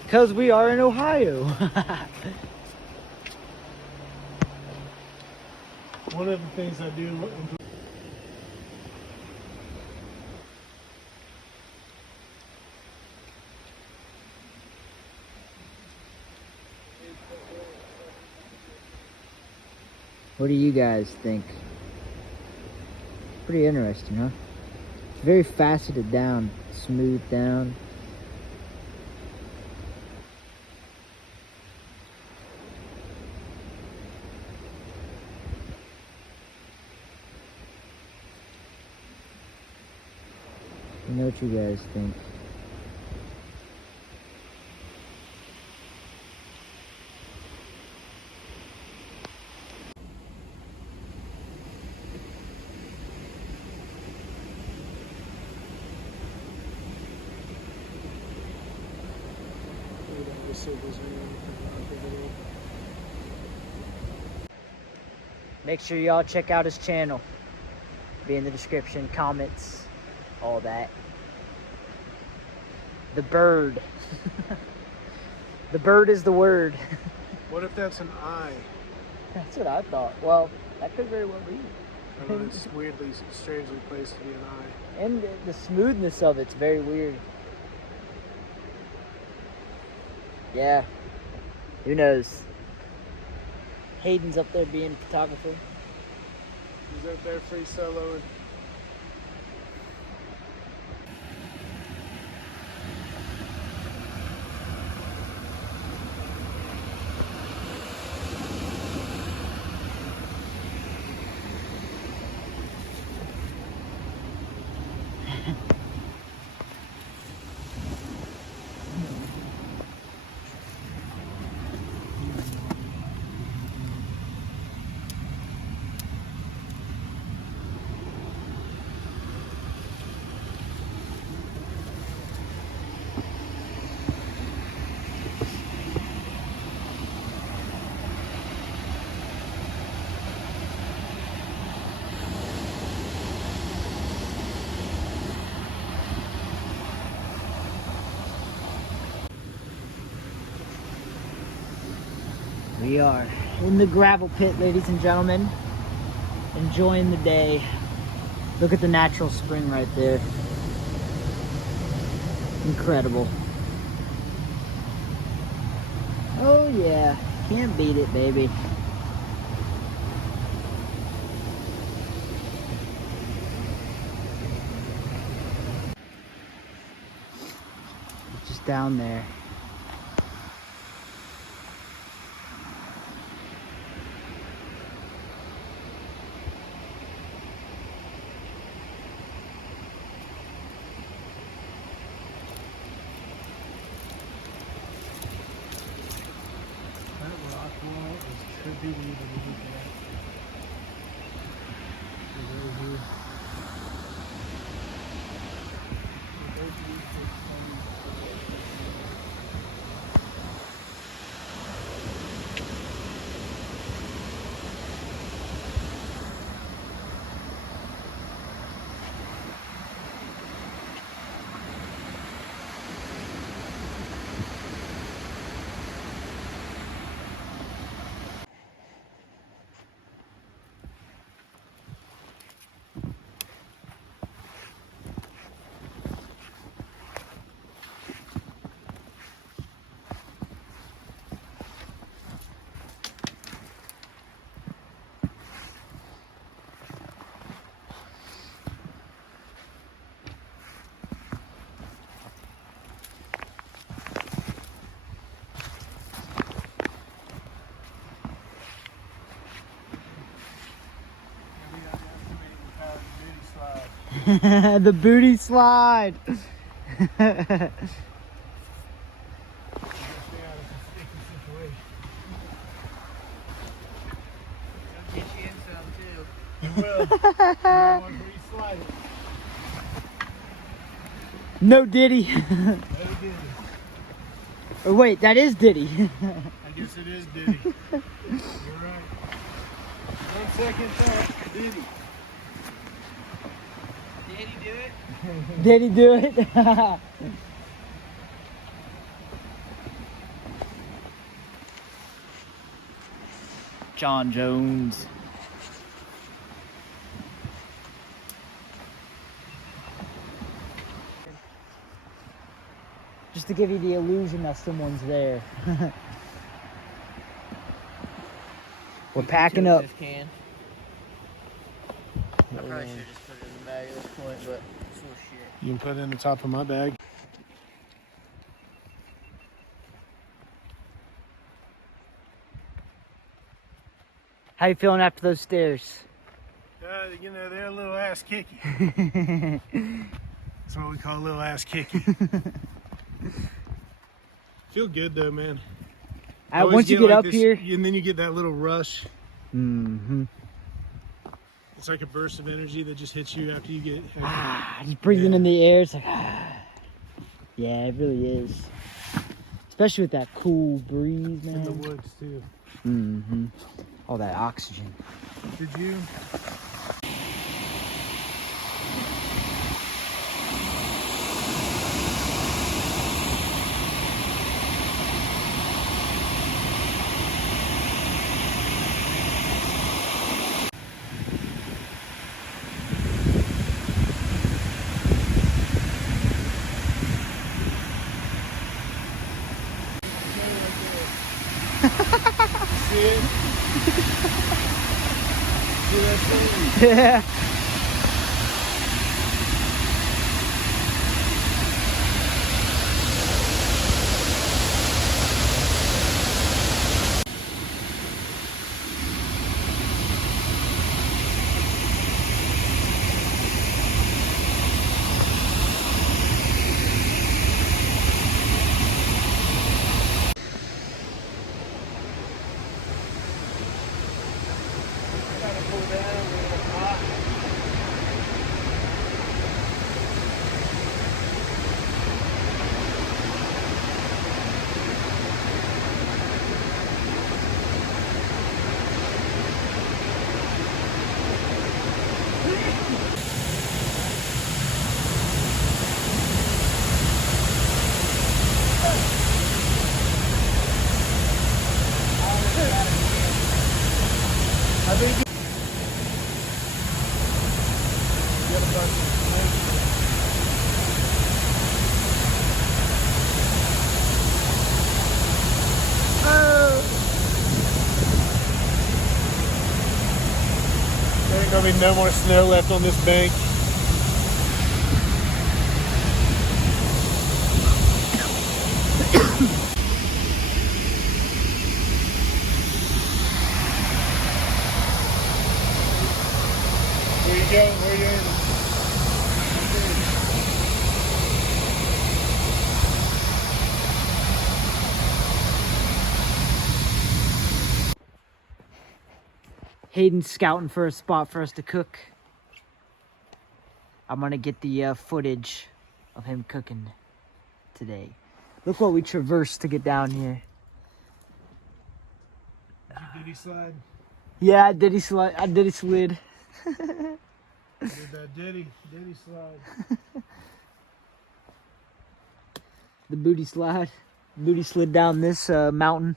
Because we are in Ohio. One of the things I do enjoy. What do you guys think? Pretty interesting, huh? Very faceted down, smooth down. Let me know what you guys think. Make sure y'all check out his channel. Be in the description, comments, all that. The bird. The bird is the word. What if that's an eye? That's what I thought. Well, that could very well be. I mean, it's weirdly, strangely placed to be an eye. And the smoothness of it's very weird. Yeah. Who knows? Hayden's up there being a photographer. He's out there free soloing. We are in the gravel pit, ladies and gentlemen. Enjoying the day. Look at the natural spring right there. Incredible. Oh yeah, can't beat it, baby. It's just down there. Could be the even look at The booty slide. Get you in some too. You will. You might want to re-slide it. No Diddy. No Diddy. Oh wait, that is Diddy. I guess it is Diddy. You're right. One second thought, Diddy. Did he do it? Did he do it? John Jones. Just to give you the illusion that someone's there. We're packing up. This can. I probably should have just put it in the bag at this point, but it's full of shit. You can put it in the top of my bag. How you feeling after those stairs? You know, they're a little ass kicky. That's what we call a little ass kicky. Feel good though, man. Once you get like up this, here, and then you get that little rush. mm-hmm. It's like a burst of energy that just hits you after you get. Just breathing in the air. It's like, yeah, it really is. Especially with that cool breeze, man. In the woods too. Mm-hmm. All that oxygen. Did you? See it? See that thing? Yeah. There ain't gonna be no more snow left on this bank. Where you going? Where you aiming? Hayden's scouting for a spot for us to cook. I'm gonna get the footage of him cooking today. Look what we traversed to get down here. Did he slide? Yeah, I did he slid. Did that Diddy slide? The booty slide. Booty slid down this mountain.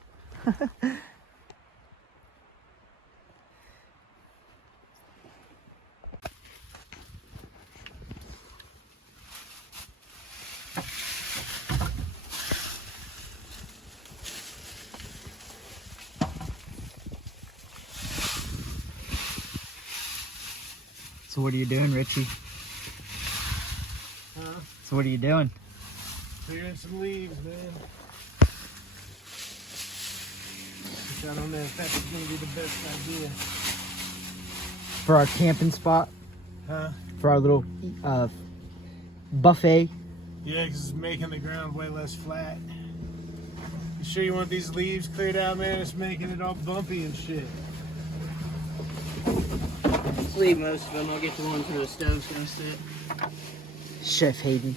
So what are you doing, Richie? Huh? So what are you doing? Clearing some leaves, man. Which I don't know if that's gonna be the best idea. For our camping spot? Huh? for our little buffet. Yeah, because it's making the ground way less flat. You sure you want these leaves cleared out, man? It's making it all bumpy and shit. Just leave most of them. I'll get the ones where the stove's gonna sit. Chef Hayden.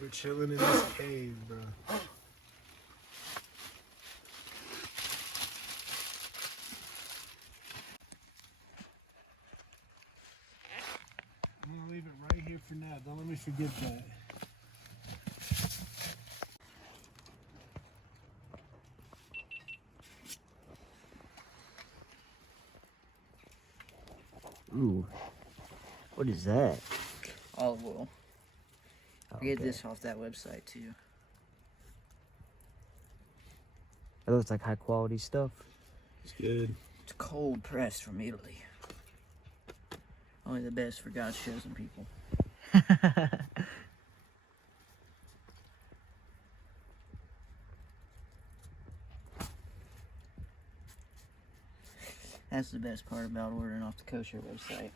We're chilling in this cave, bro. I'm gonna leave it right here for now. Don't let me forget that. Ooh. What is that? Olive oil. I get Okay. this off that website too. That looks like high quality stuff. It's good. It's cold pressed from Italy. Only the best for God's chosen people. That's the best part about ordering off the kosher website.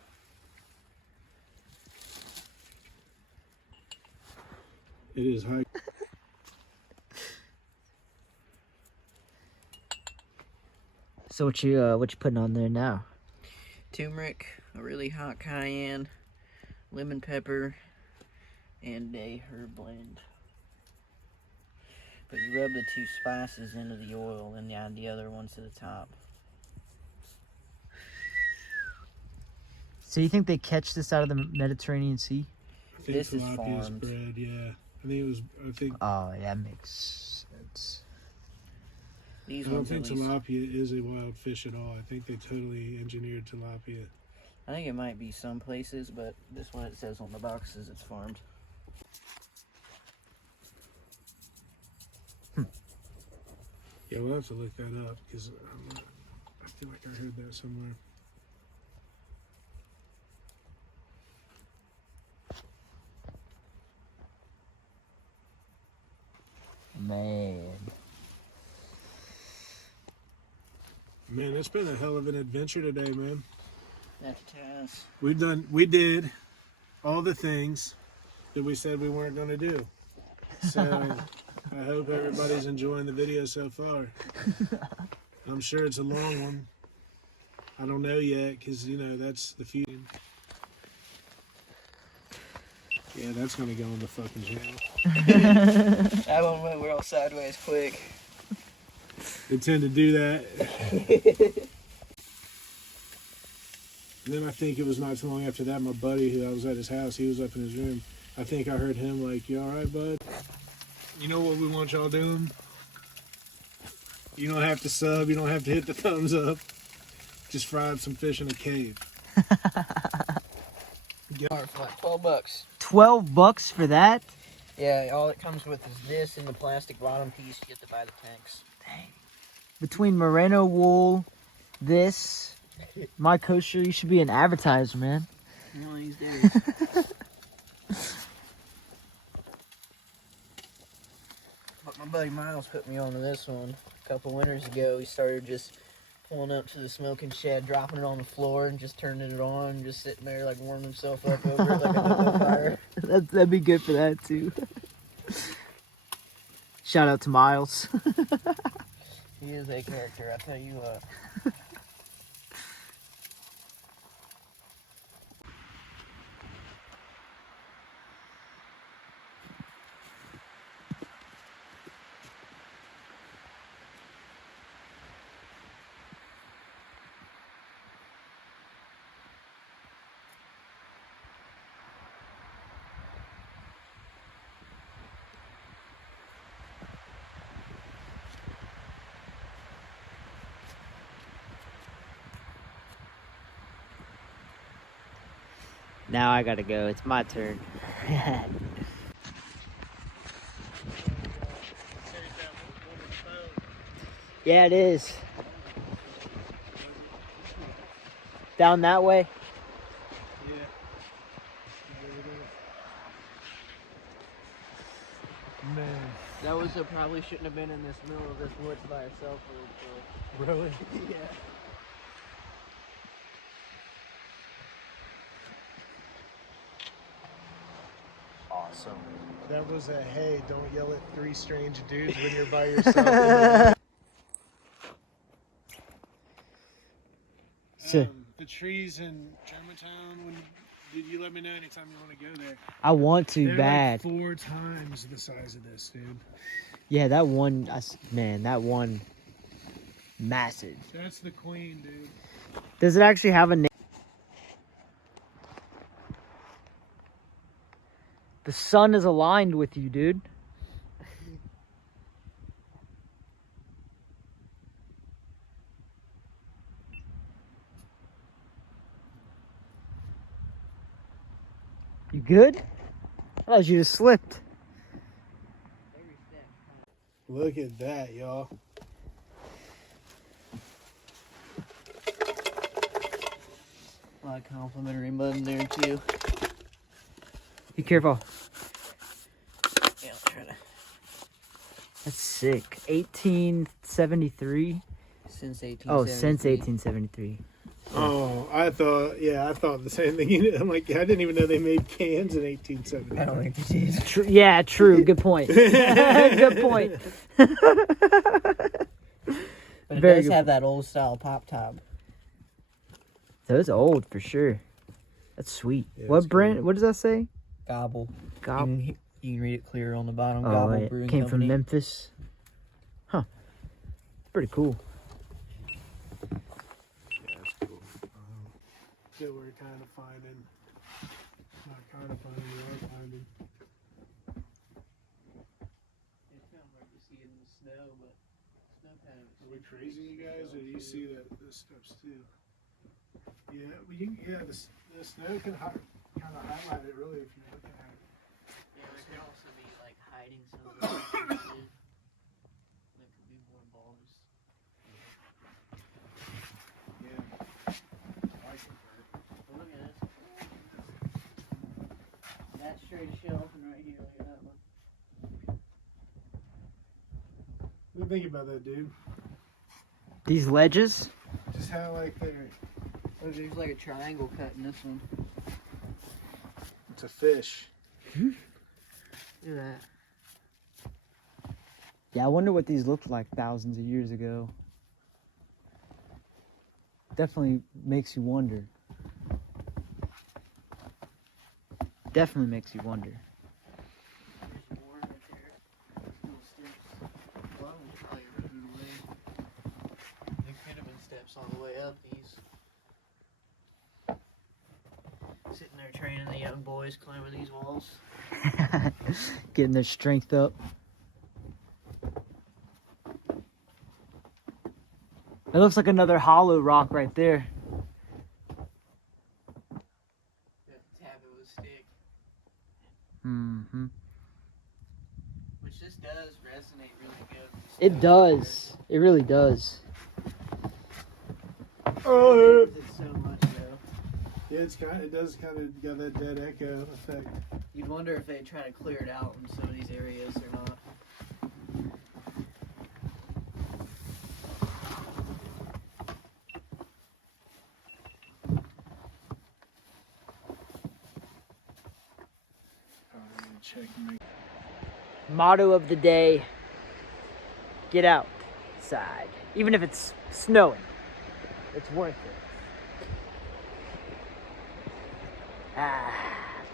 It is high. So what you putting on there now? Turmeric, a really hot cayenne, lemon pepper, and a herb blend. But you rub the two spices into the oil and add the other ones to the top. So you think they catch this out of the Mediterranean Sea? I think This is tilapia's farmed. bred, yeah. I think Oh, that makes sense. These I don't ones think at least. tilapia is a wild fish at all. I think they totally engineered tilapia. I think it might be some places, but this one it says on the boxes it's farmed. Yeah, we'll have to look that up because I feel like I heard that somewhere. Man. Man, it's been a hell of an adventure today, man. That's Taz. We did all the things that we said we weren't going to do. So I hope everybody's enjoying the video so far. I'm sure it's a long one. I don't know yet because, you know, that's the future. Yeah, that's going to go on the fucking channel. That one went real sideways quick. They tend to do that. And then I think it was not too long after that, my buddy who I was at his house, he was up in his room. I think I heard him like, "You all right, bud? You know what we want y'all doing? You don't have to sub. You don't have to hit the thumbs up. Just fry up some fish in a cave." For like $12. $12 for that? Yeah, all it comes with is this and the plastic bottom piece. You get to buy the tanks. Dang. Between merino wool, this, my kosher, you should be an advertiser, man. One of these days. But my buddy Miles put me onto this one a couple winters ago. He started just pulling up to the smoking shed, dropping it on the floor, and just turning it on, and just sitting there like warming himself up over it like a double fire. That'd be good for that, too. Shout out to Miles. He is a character, I tell you what. Now I gotta go. It's my turn. Yeah, it is. Down that way? Yeah. That was probably shouldn't have been in this middle of this woods by herself for Really? yeah. Awesome. That was a hey, don't yell at 3 strange dudes when you're by yourself. In the So, the trees in Germantown, did you let me know anytime you want to go there? I want to They're bad. like 4 times the size of this, dude. Yeah, that one, man, that one, massive. That's the queen, dude. Does it actually have a name? The sun is aligned with you, dude. You good? I thought you just slipped. Look at that, y'all. A lot of complimentary mud in there too. Be careful. Yeah, I'll try to. That's sick. 1873. Since 1873. Oh, since 1873. Oh, I thought the same thing. I'm like, I didn't even know they made cans in 1870. I don't think they did. Yeah, true. Good point. Good point. But it Very does good. have that old style pop top. So it's old for sure. That's sweet. Yeah, What it's brand? cool. What does that say? Gobble. Gobble. You can read it clear on the bottom. Oh, Gobble it Brewing came Company. from Memphis. Huh. Pretty cool. Yeah, that's cool. That we're kind of finding. Not kind of finding, we are finding. It's kind of hard to see it in the snow, but snow kind of. Are we crazy, you guys, or do you see that the steps too? Yeah, the snow can kind of highlight it really if you're looking at it. Yeah, there could also be like hiding some of the pictures too. That could be more bulbs. Yeah. I concur. But look at this. That's straight shelf, and right here, look at that one. What do you think about that, dude? These ledges? Just how like they're. Look, there's like a triangle cut in this one. It's a fish. Look at that. Yeah, I wonder what these looked like thousands of years ago. Definitely makes you wonder. Definitely makes you wonder. There's more right there. Little steps. A lot of them probably rooted away. There could have been steps all the way up these. Sitting there training the young boys climbing these walls. Getting their strength up. It looks like another hollow rock right there. Tap it with a stick. Mm-hmm. Which this does resonate really good. with the It snow. does. It really does. Oh, It's so much though. yeah, it does kind of got that dead echo effect. You'd wonder if they try to clear it out in some of these areas or not. Check and make. Motto of the day: get outside. Even if it's snowing, it's worth it. Ah,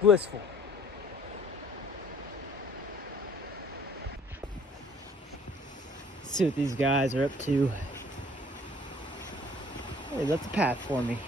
blissful. Let's see what these guys are up to. Hey, that's a path for me.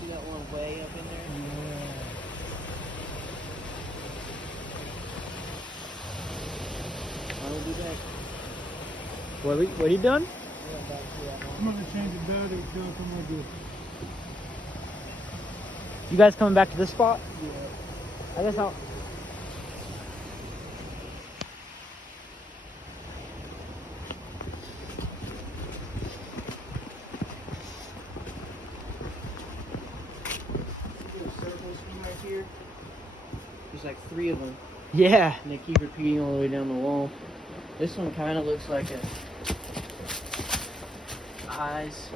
See that one way up in there? I will be back. What are you doing? I'm gonna change the battery. It's gonna come like this. You guys coming back to this spot? Yeah. I guess I'll. Little circles from right here. There's like 3 of them, Yeah. and they keep repeating all the way down the wall. This one kind of looks like a eyes,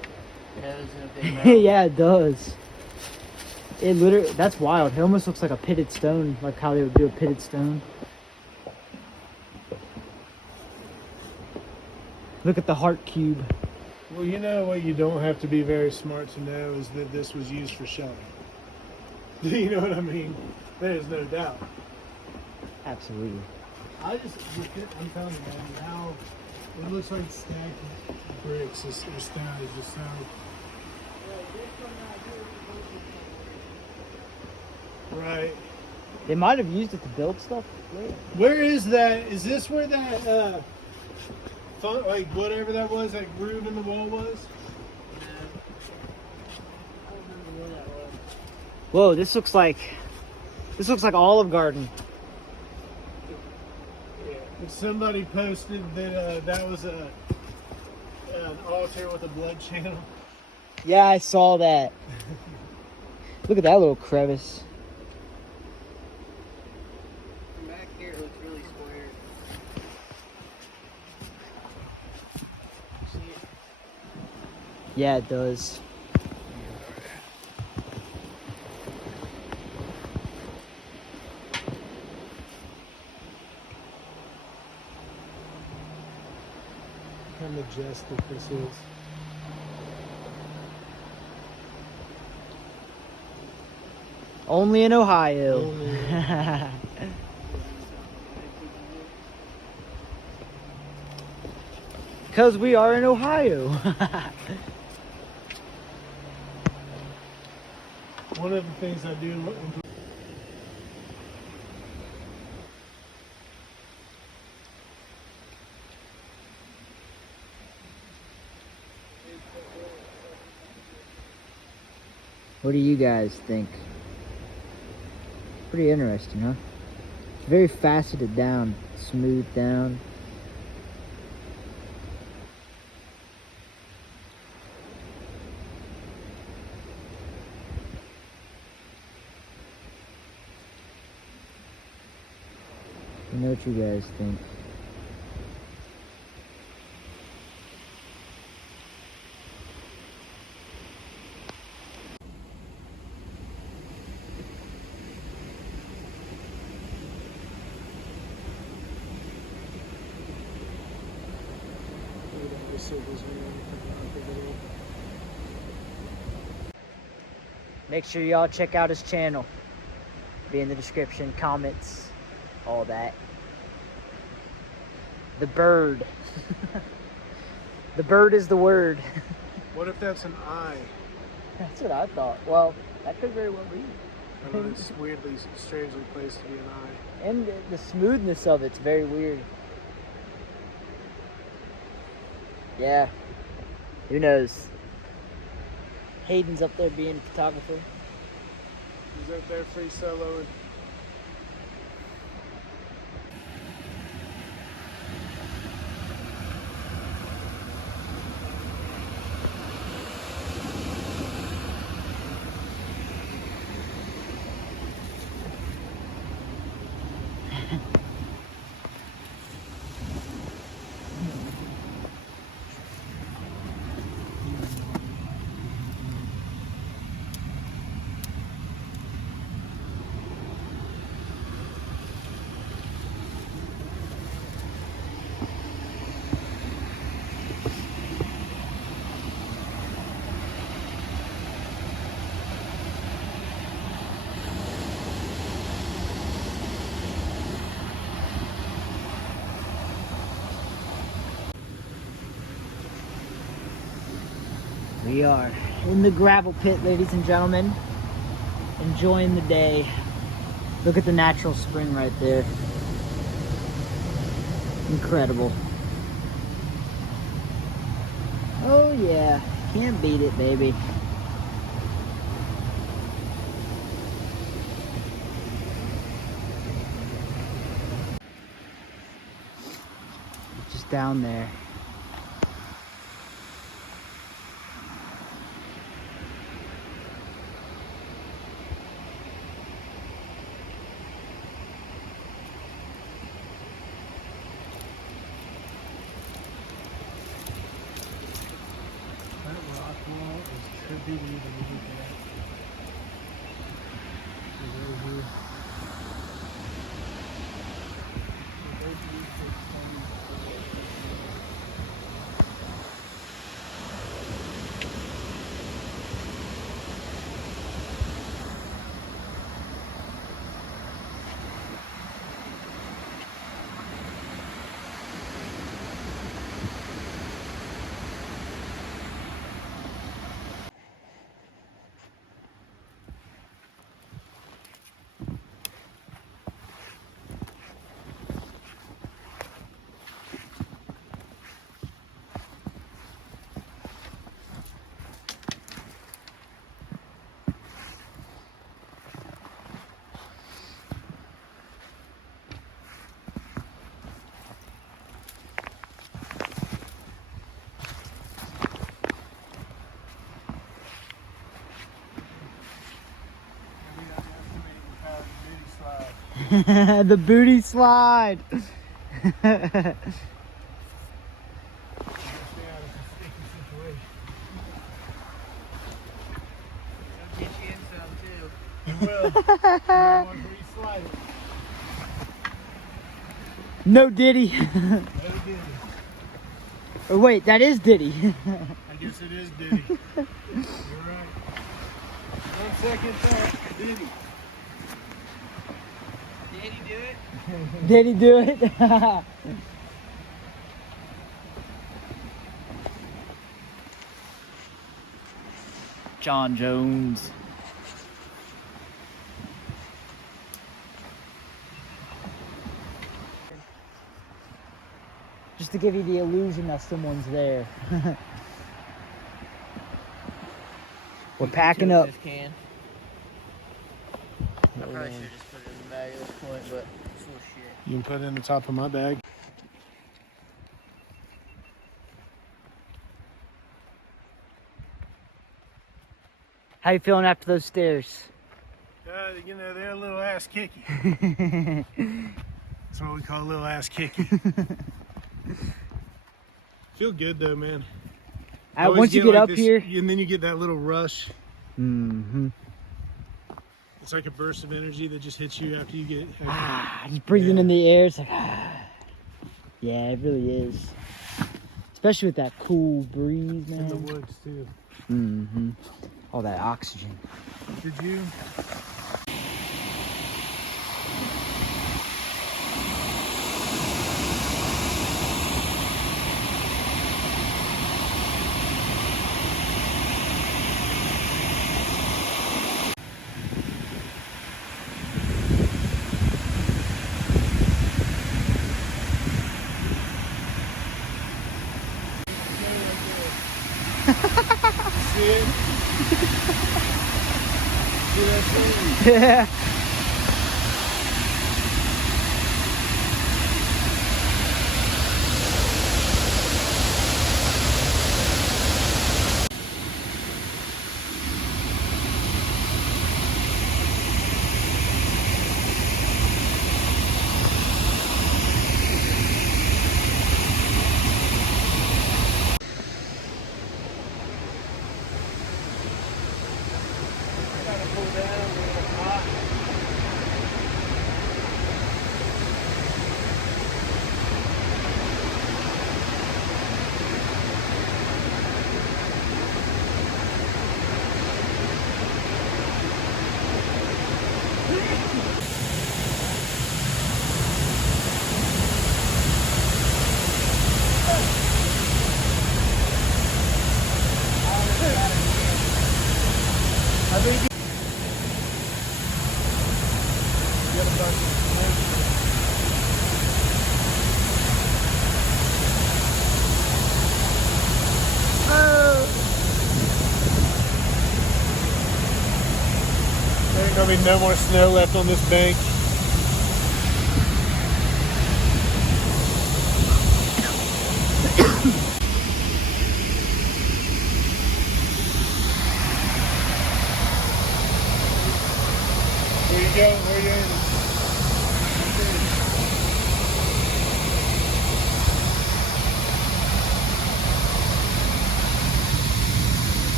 nose, and a big mouth. Yeah, it does. It literally, that's wild. It almost looks like a pitted stone, like how they would do a pitted stone. Look at the heart cube. Well, you know what you don't have to be very smart to know is that this was used for shelving. You know what I mean? There's no doubt. Absolutely. I'm telling you, man, how it looks like stacked bricks. This stone is just so. Right. They might have used it to build stuff later. Where is that? Is this where that, like whatever that was, that groove in the wall was? Whoa, this looks like Olive Garden. Yeah. Somebody posted that that was an altar with a blood channel. Yeah, I saw that. Look at that little crevice. From back here, it looks really square. See it? Yeah, it does. How majestic this is. Only in Ohio. Only Because we are in Ohio. One of the things I do enjoy. What do you guys think? Pretty interesting, huh? It's very faceted down, smooth down. I know what you guys think. Make sure y'all check out his channel. Be in the description, comments, all that. The bird. The bird is the word. What if that's an eye? That's what I thought. Well, that could very well be. I mean, it's weirdly, strangely placed to be an eye. And the smoothness of it's very weird. Yeah. Who knows? Hayden's up there being a photographer. He's up there free soloing. We are in the gravel pit, ladies and gentlemen. Enjoying the day. Look at the natural spring right there. Incredible. Oh yeah, can't beat it, baby. down there. That rock wall is trippy to even look at. The booty slide. No Diddy. Oh wait, that is Diddy. I guess it is Diddy. You're right. One second thought, Diddy. Did he do it? Did he do it? John Jones. Just to give you the illusion that someone's there. We're packing up. This can. I probably should have just put it in the bag at this point, but it's full of shit. You can put it in the top of my bag. How you feeling after those stairs? You know, they're a little ass kicky. That's what we call a little ass kicky. Feel good though, man. Once you get up here, and then you get that little rush. mm-hmm. It's like a burst of energy that just hits you after you get. Just breathing in the air. It's like, yeah, it really is. Especially with that cool breeze, man. In the woods too. Mm-hmm. All that oxygen. Did you? See it? See that thing? Yeah. There ain't gonna be no more snow left on this bank. you going? Where are you aiming?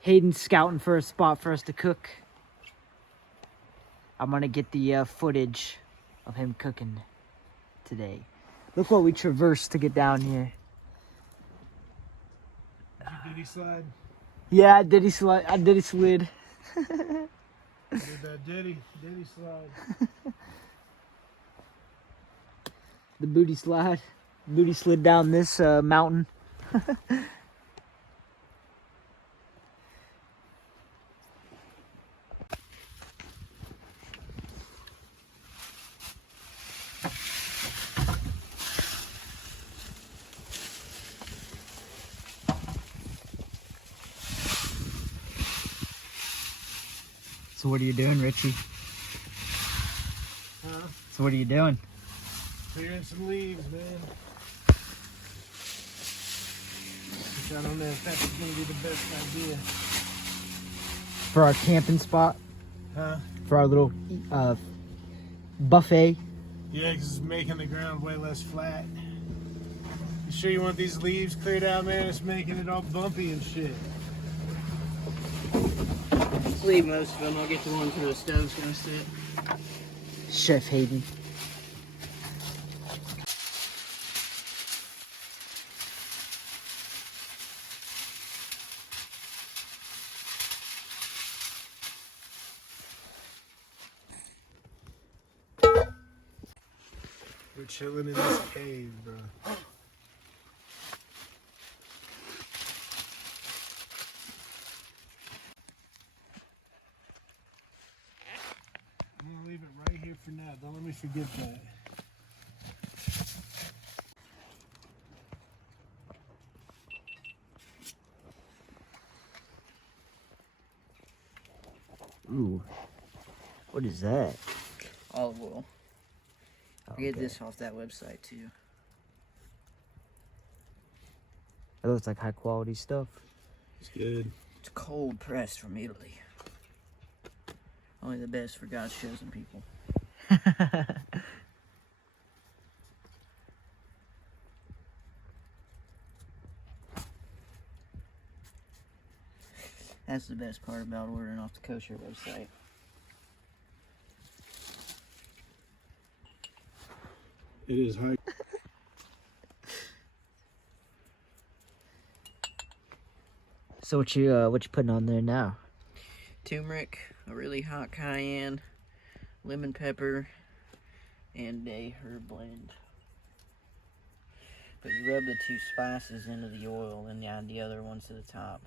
Hayden's scouting for a spot for us to cook. I'm gonna get the footage of him cooking today. Look what we traversed to get down here. Did he slide? Yeah, I did slid. Did that Diddy slide? The booty slide. Booty slid down this mountain. So what are you doing, Richie? Huh? So what are you doing? Clearing some leaves, man. Which I don't know if that's going to be the best idea. For our camping spot? Huh? For our little buffet? Yeah, because it's making the ground way less flat. You sure you want these leaves cleared out, man? It's making it all bumpy and shit. Just leave most of them. I'll get the ones where the stove's gonna sit. Chef Hayden. We're chilling in this cave, bro. I'm gonna leave it right here for now. Don't let me forget that. Ooh. What is that? Olive oil. I get Okay. this off that website too. That looks like high quality stuff. It's good. It's cold pressed from Italy. Only the best for God's chosen people. That's the best part about ordering off the kosher website. It is high. So what you putting on there now? Turmeric, a really hot cayenne, lemon pepper, and a herb blend. But you rub the two spices into the oil and add the other ones to the top.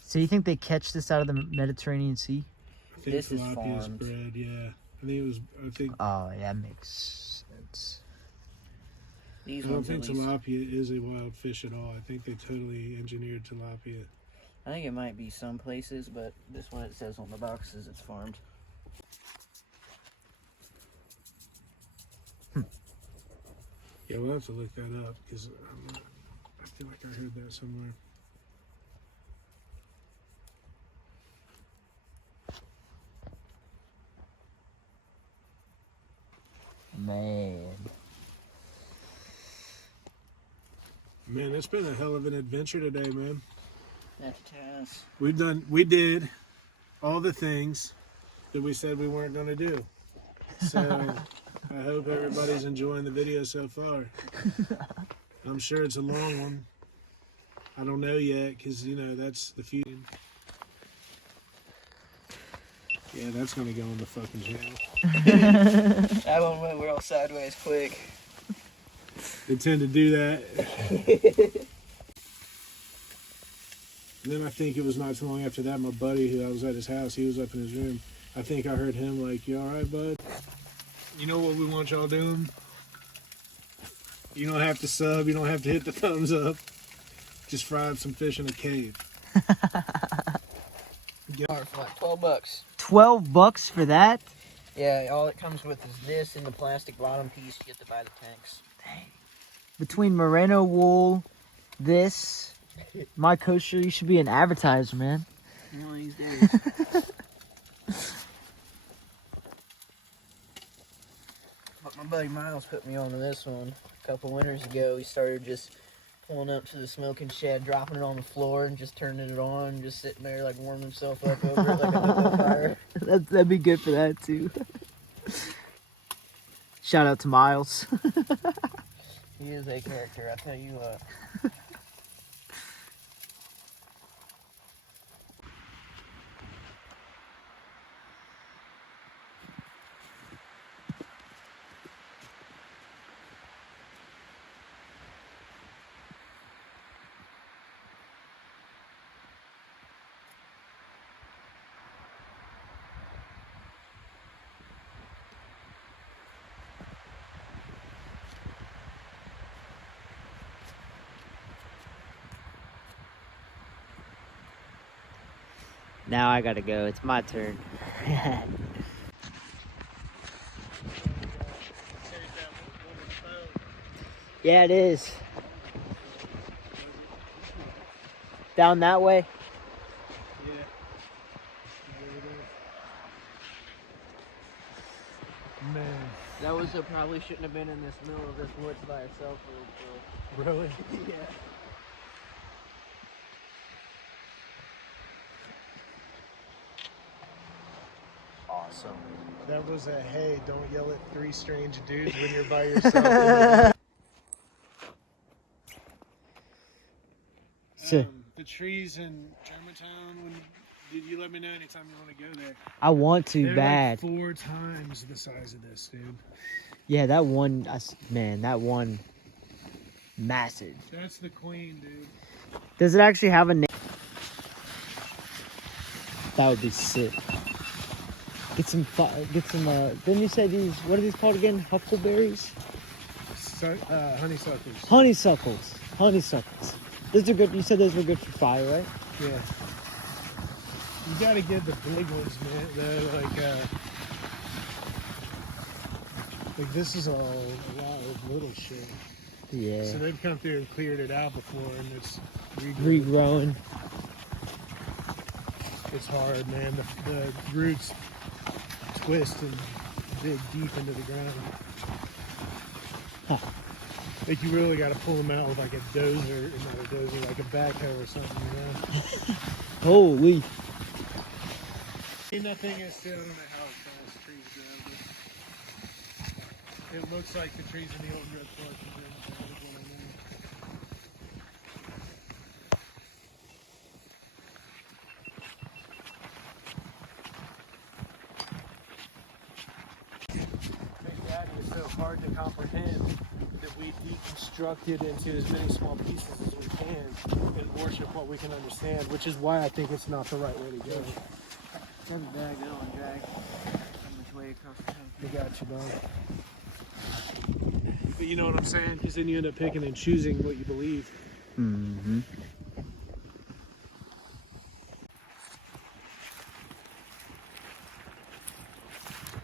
So you think they catch this out of the Mediterranean Sea? I think This is tilapia's farmed. bred, yeah. I think Oh, yeah, that makes sense. These I don't ones think at least. tilapia is a wild fish at all. I think they totally engineered tilapia. I think it might be some places, but this one it says on the boxes it's farmed. Yeah, we'll have to look that up because I feel like I heard that somewhere. Man. Man, it's been a hell of an adventure today, man. That's Taz. We did all the things that we said we weren't going to do. So I hope everybody's enjoying the video so far. I'm sure it's a long one. I don't know yet because, you know, that's the future. Yeah, that's going to go on the fucking channel. That one went real sideways quick. They tend to do that. And then I think it was not too long after that, my buddy who I was at his house, he was up in his room. I think I heard him like, "You all right, bud? You know what we want y'all doing? You don't have to sub. You don't have to hit the thumbs up. Just fry up some fish in a cave." For like $12. $12 for that? Yeah, all it comes with is this and the plastic bottom piece. You get to buy the tanks. Dang. Between merino wool, this, My coaster, you should be an advertiser, man. One of these days. But my buddy Miles put me onto this one a couple winters ago. He started just pulling up to the smoking shed, dropping it on the floor, and just turning it on, and just sitting there like warming himself up over it like a hookah fire. That'd be good for that too. Shout out to Miles. He is a character, I tell you what. Now I gotta go. It's my turn. Yeah, it is. Down that way? Yeah. Man, That was probably shouldn't have been in this middle of this woods by itself. really? Yeah. Awesome. That was a hey, don't yell at three strange dudes when you're by yourself. So, The trees in Germantown, did you let me know anytime you want to go there? I want to They're bad. like 4 times the size of this, dude. Yeah, that one, man, that one, massive. That's the queen, dude. Does it actually have a name? That would be sick. Get some, didn't you say these, what are these called again? Huckleberries? Honeysuckles. Honeysuckles. Honeysuckles. Those are good, you said those were good for fire, right? Yeah. You gotta get the big ones, man. Like this is all a lot of little shit. Yeah. So they've come through and cleared it out before, and it's Regrowing. It's hard, man. The roots twist and dig deep into the ground. Huh. Like you really got to pull them out with like a dozer, not a dozer, like a backhoe or something, you know? Holy. Ain't nothing is still, I don't know how fast trees grow, but it looks like the trees in the old growth forest. That is so hard to comprehend that we deconstruct it into as many small pieces as we can and worship what we can understand, which is why I think it's not the right way to go. Have a bag that on drag so much weight across the I got you, dog. But you know what I'm saying? Because then you end up picking and choosing what you believe. Mm-hmm.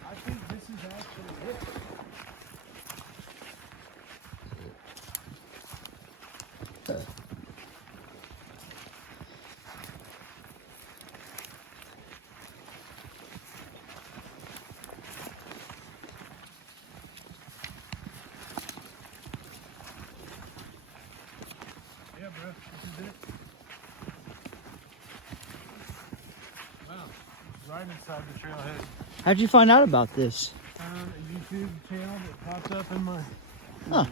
I think this is actually it. Yeah, bro, this is it. Wow, it's right inside the trailhead. How'd you find out about this? A YouTube channel that popped up in my Huh.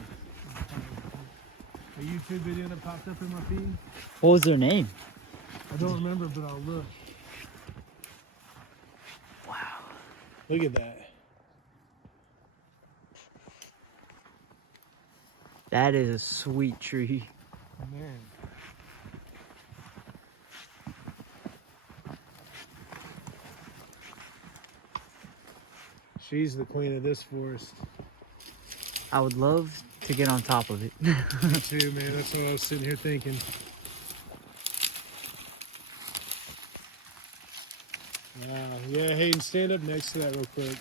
a YouTube video that popped up in my feed. What was their name? I don't remember, but I'll look. Wow. Look at that. That is a sweet tree. Man. She's the queen of this forest. I would love to get on top of it. Me too, man. That's what I was sitting here thinking. Wow. Yeah, Hayden, stand up next to that real quick.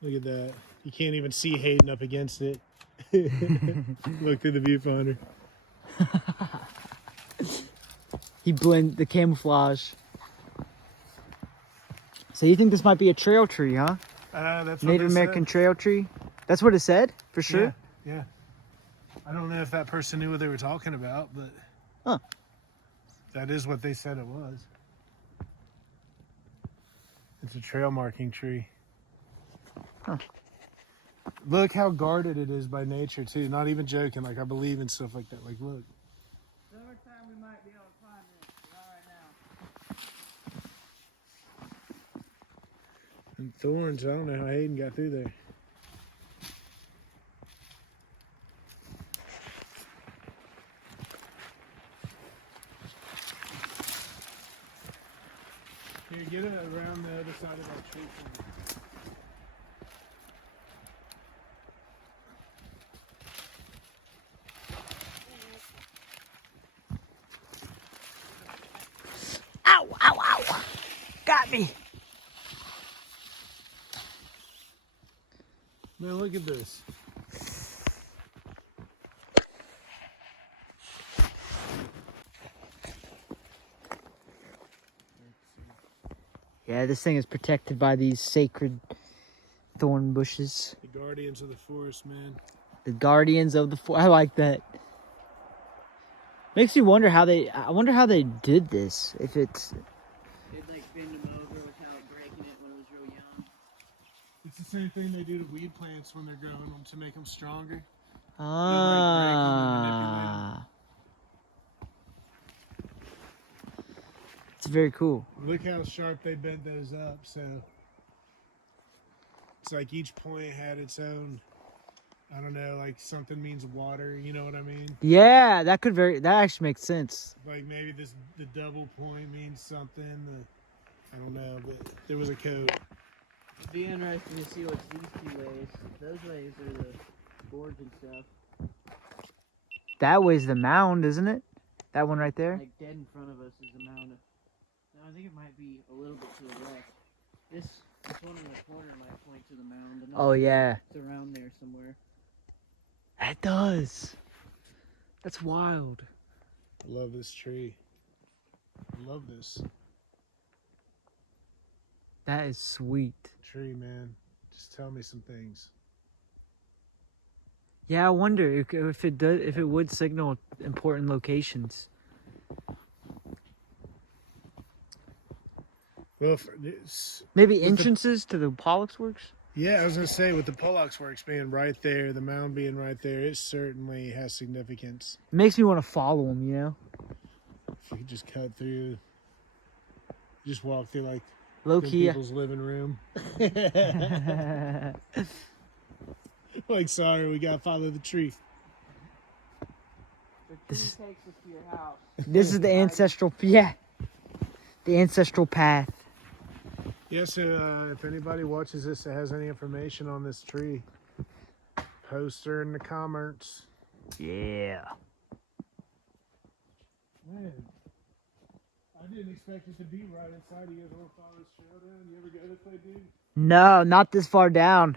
Look at that. You can't even see Hayden up against it. Look through the viewfinder. He blend the camouflage. So you think this might be a trail tree, huh? That's what Native they American said. trail tree? That's what it said, for sure? Yeah. I don't know if that person knew what they were talking about, but Huh. that is what they said it was. It's a trail marking tree. Huh. Look how guarded it is by nature too. Not even joking. Like I believe in stuff like that. Like look. Summertime we might be able to climb this, but not right now. And thorns, I don't know how Hayden got through there. Here, get it around the other side of that tree for me. Ow, ow, ow. Got me. Man, look at this. Yeah, this thing is protected by these sacred thorn bushes. The guardians of the forest, man. The guardians of the forest. I like that. Makes me wonder how they. I wonder how they did this. If it's. They'd like bend them over without breaking it when it was real young. It's the same thing they do to weed plants when they're growing them to make them stronger. Ah. It's very cool. Look how sharp they bent those up. So it's like each point had its own. I don't know, like something means water. You know what I mean? Yeah, that actually makes sense. Like maybe the double point means something. I don't know, but there was a code. It'd be interesting to see what's these two ways. Those ways are the gorge and stuff. That way's the mound, isn't it? That one right there? Like dead in front of us is the mound. No, I think it might be a little bit to the left. This one in the corner might point to the mound. I'm not Oh, sure. yeah. It's around there somewhere. It does. That's wild. I love this tree. I love this That is sweet. tree, man. Just tell me some things. Yeah, I wonder if it would signal important locations. Well, Maybe With the- entrances to the Pollock's works? yeah, I was gonna say with the Pollock's works being right there, the mound being right there, it certainly has significance. It makes me want to follow them, you know? If you could just cut through, just walk through like Low in key. people's living room. Like, sorry, we gotta follow the tree. The tree This- takes us to your house. This is the ancestral, yeah. The ancestral path. Yeah, so if anybody watches this that has any information on this tree, post her in the comments. Yeah. Man, I didn't expect it to be right inside of your little father's trail down. You ever go this way, dude? No, not this far down.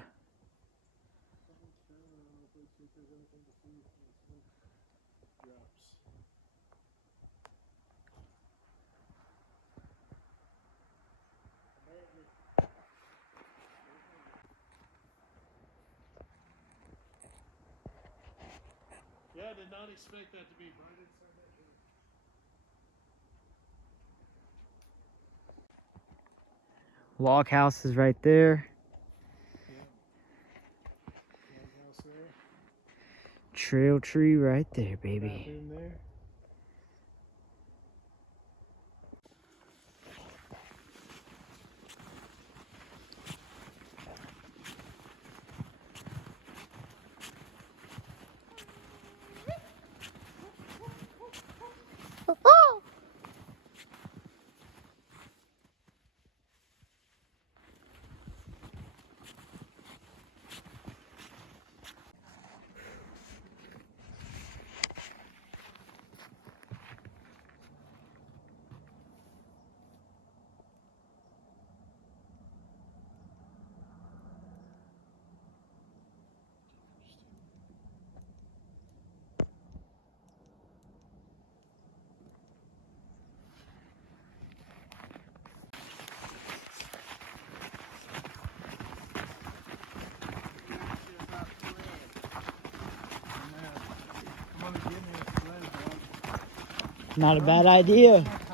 Yeah, I did not expect that to be right inside that tree. Log house is right there. House there, Trail tree right there, baby. bathroom there. Not a bad idea.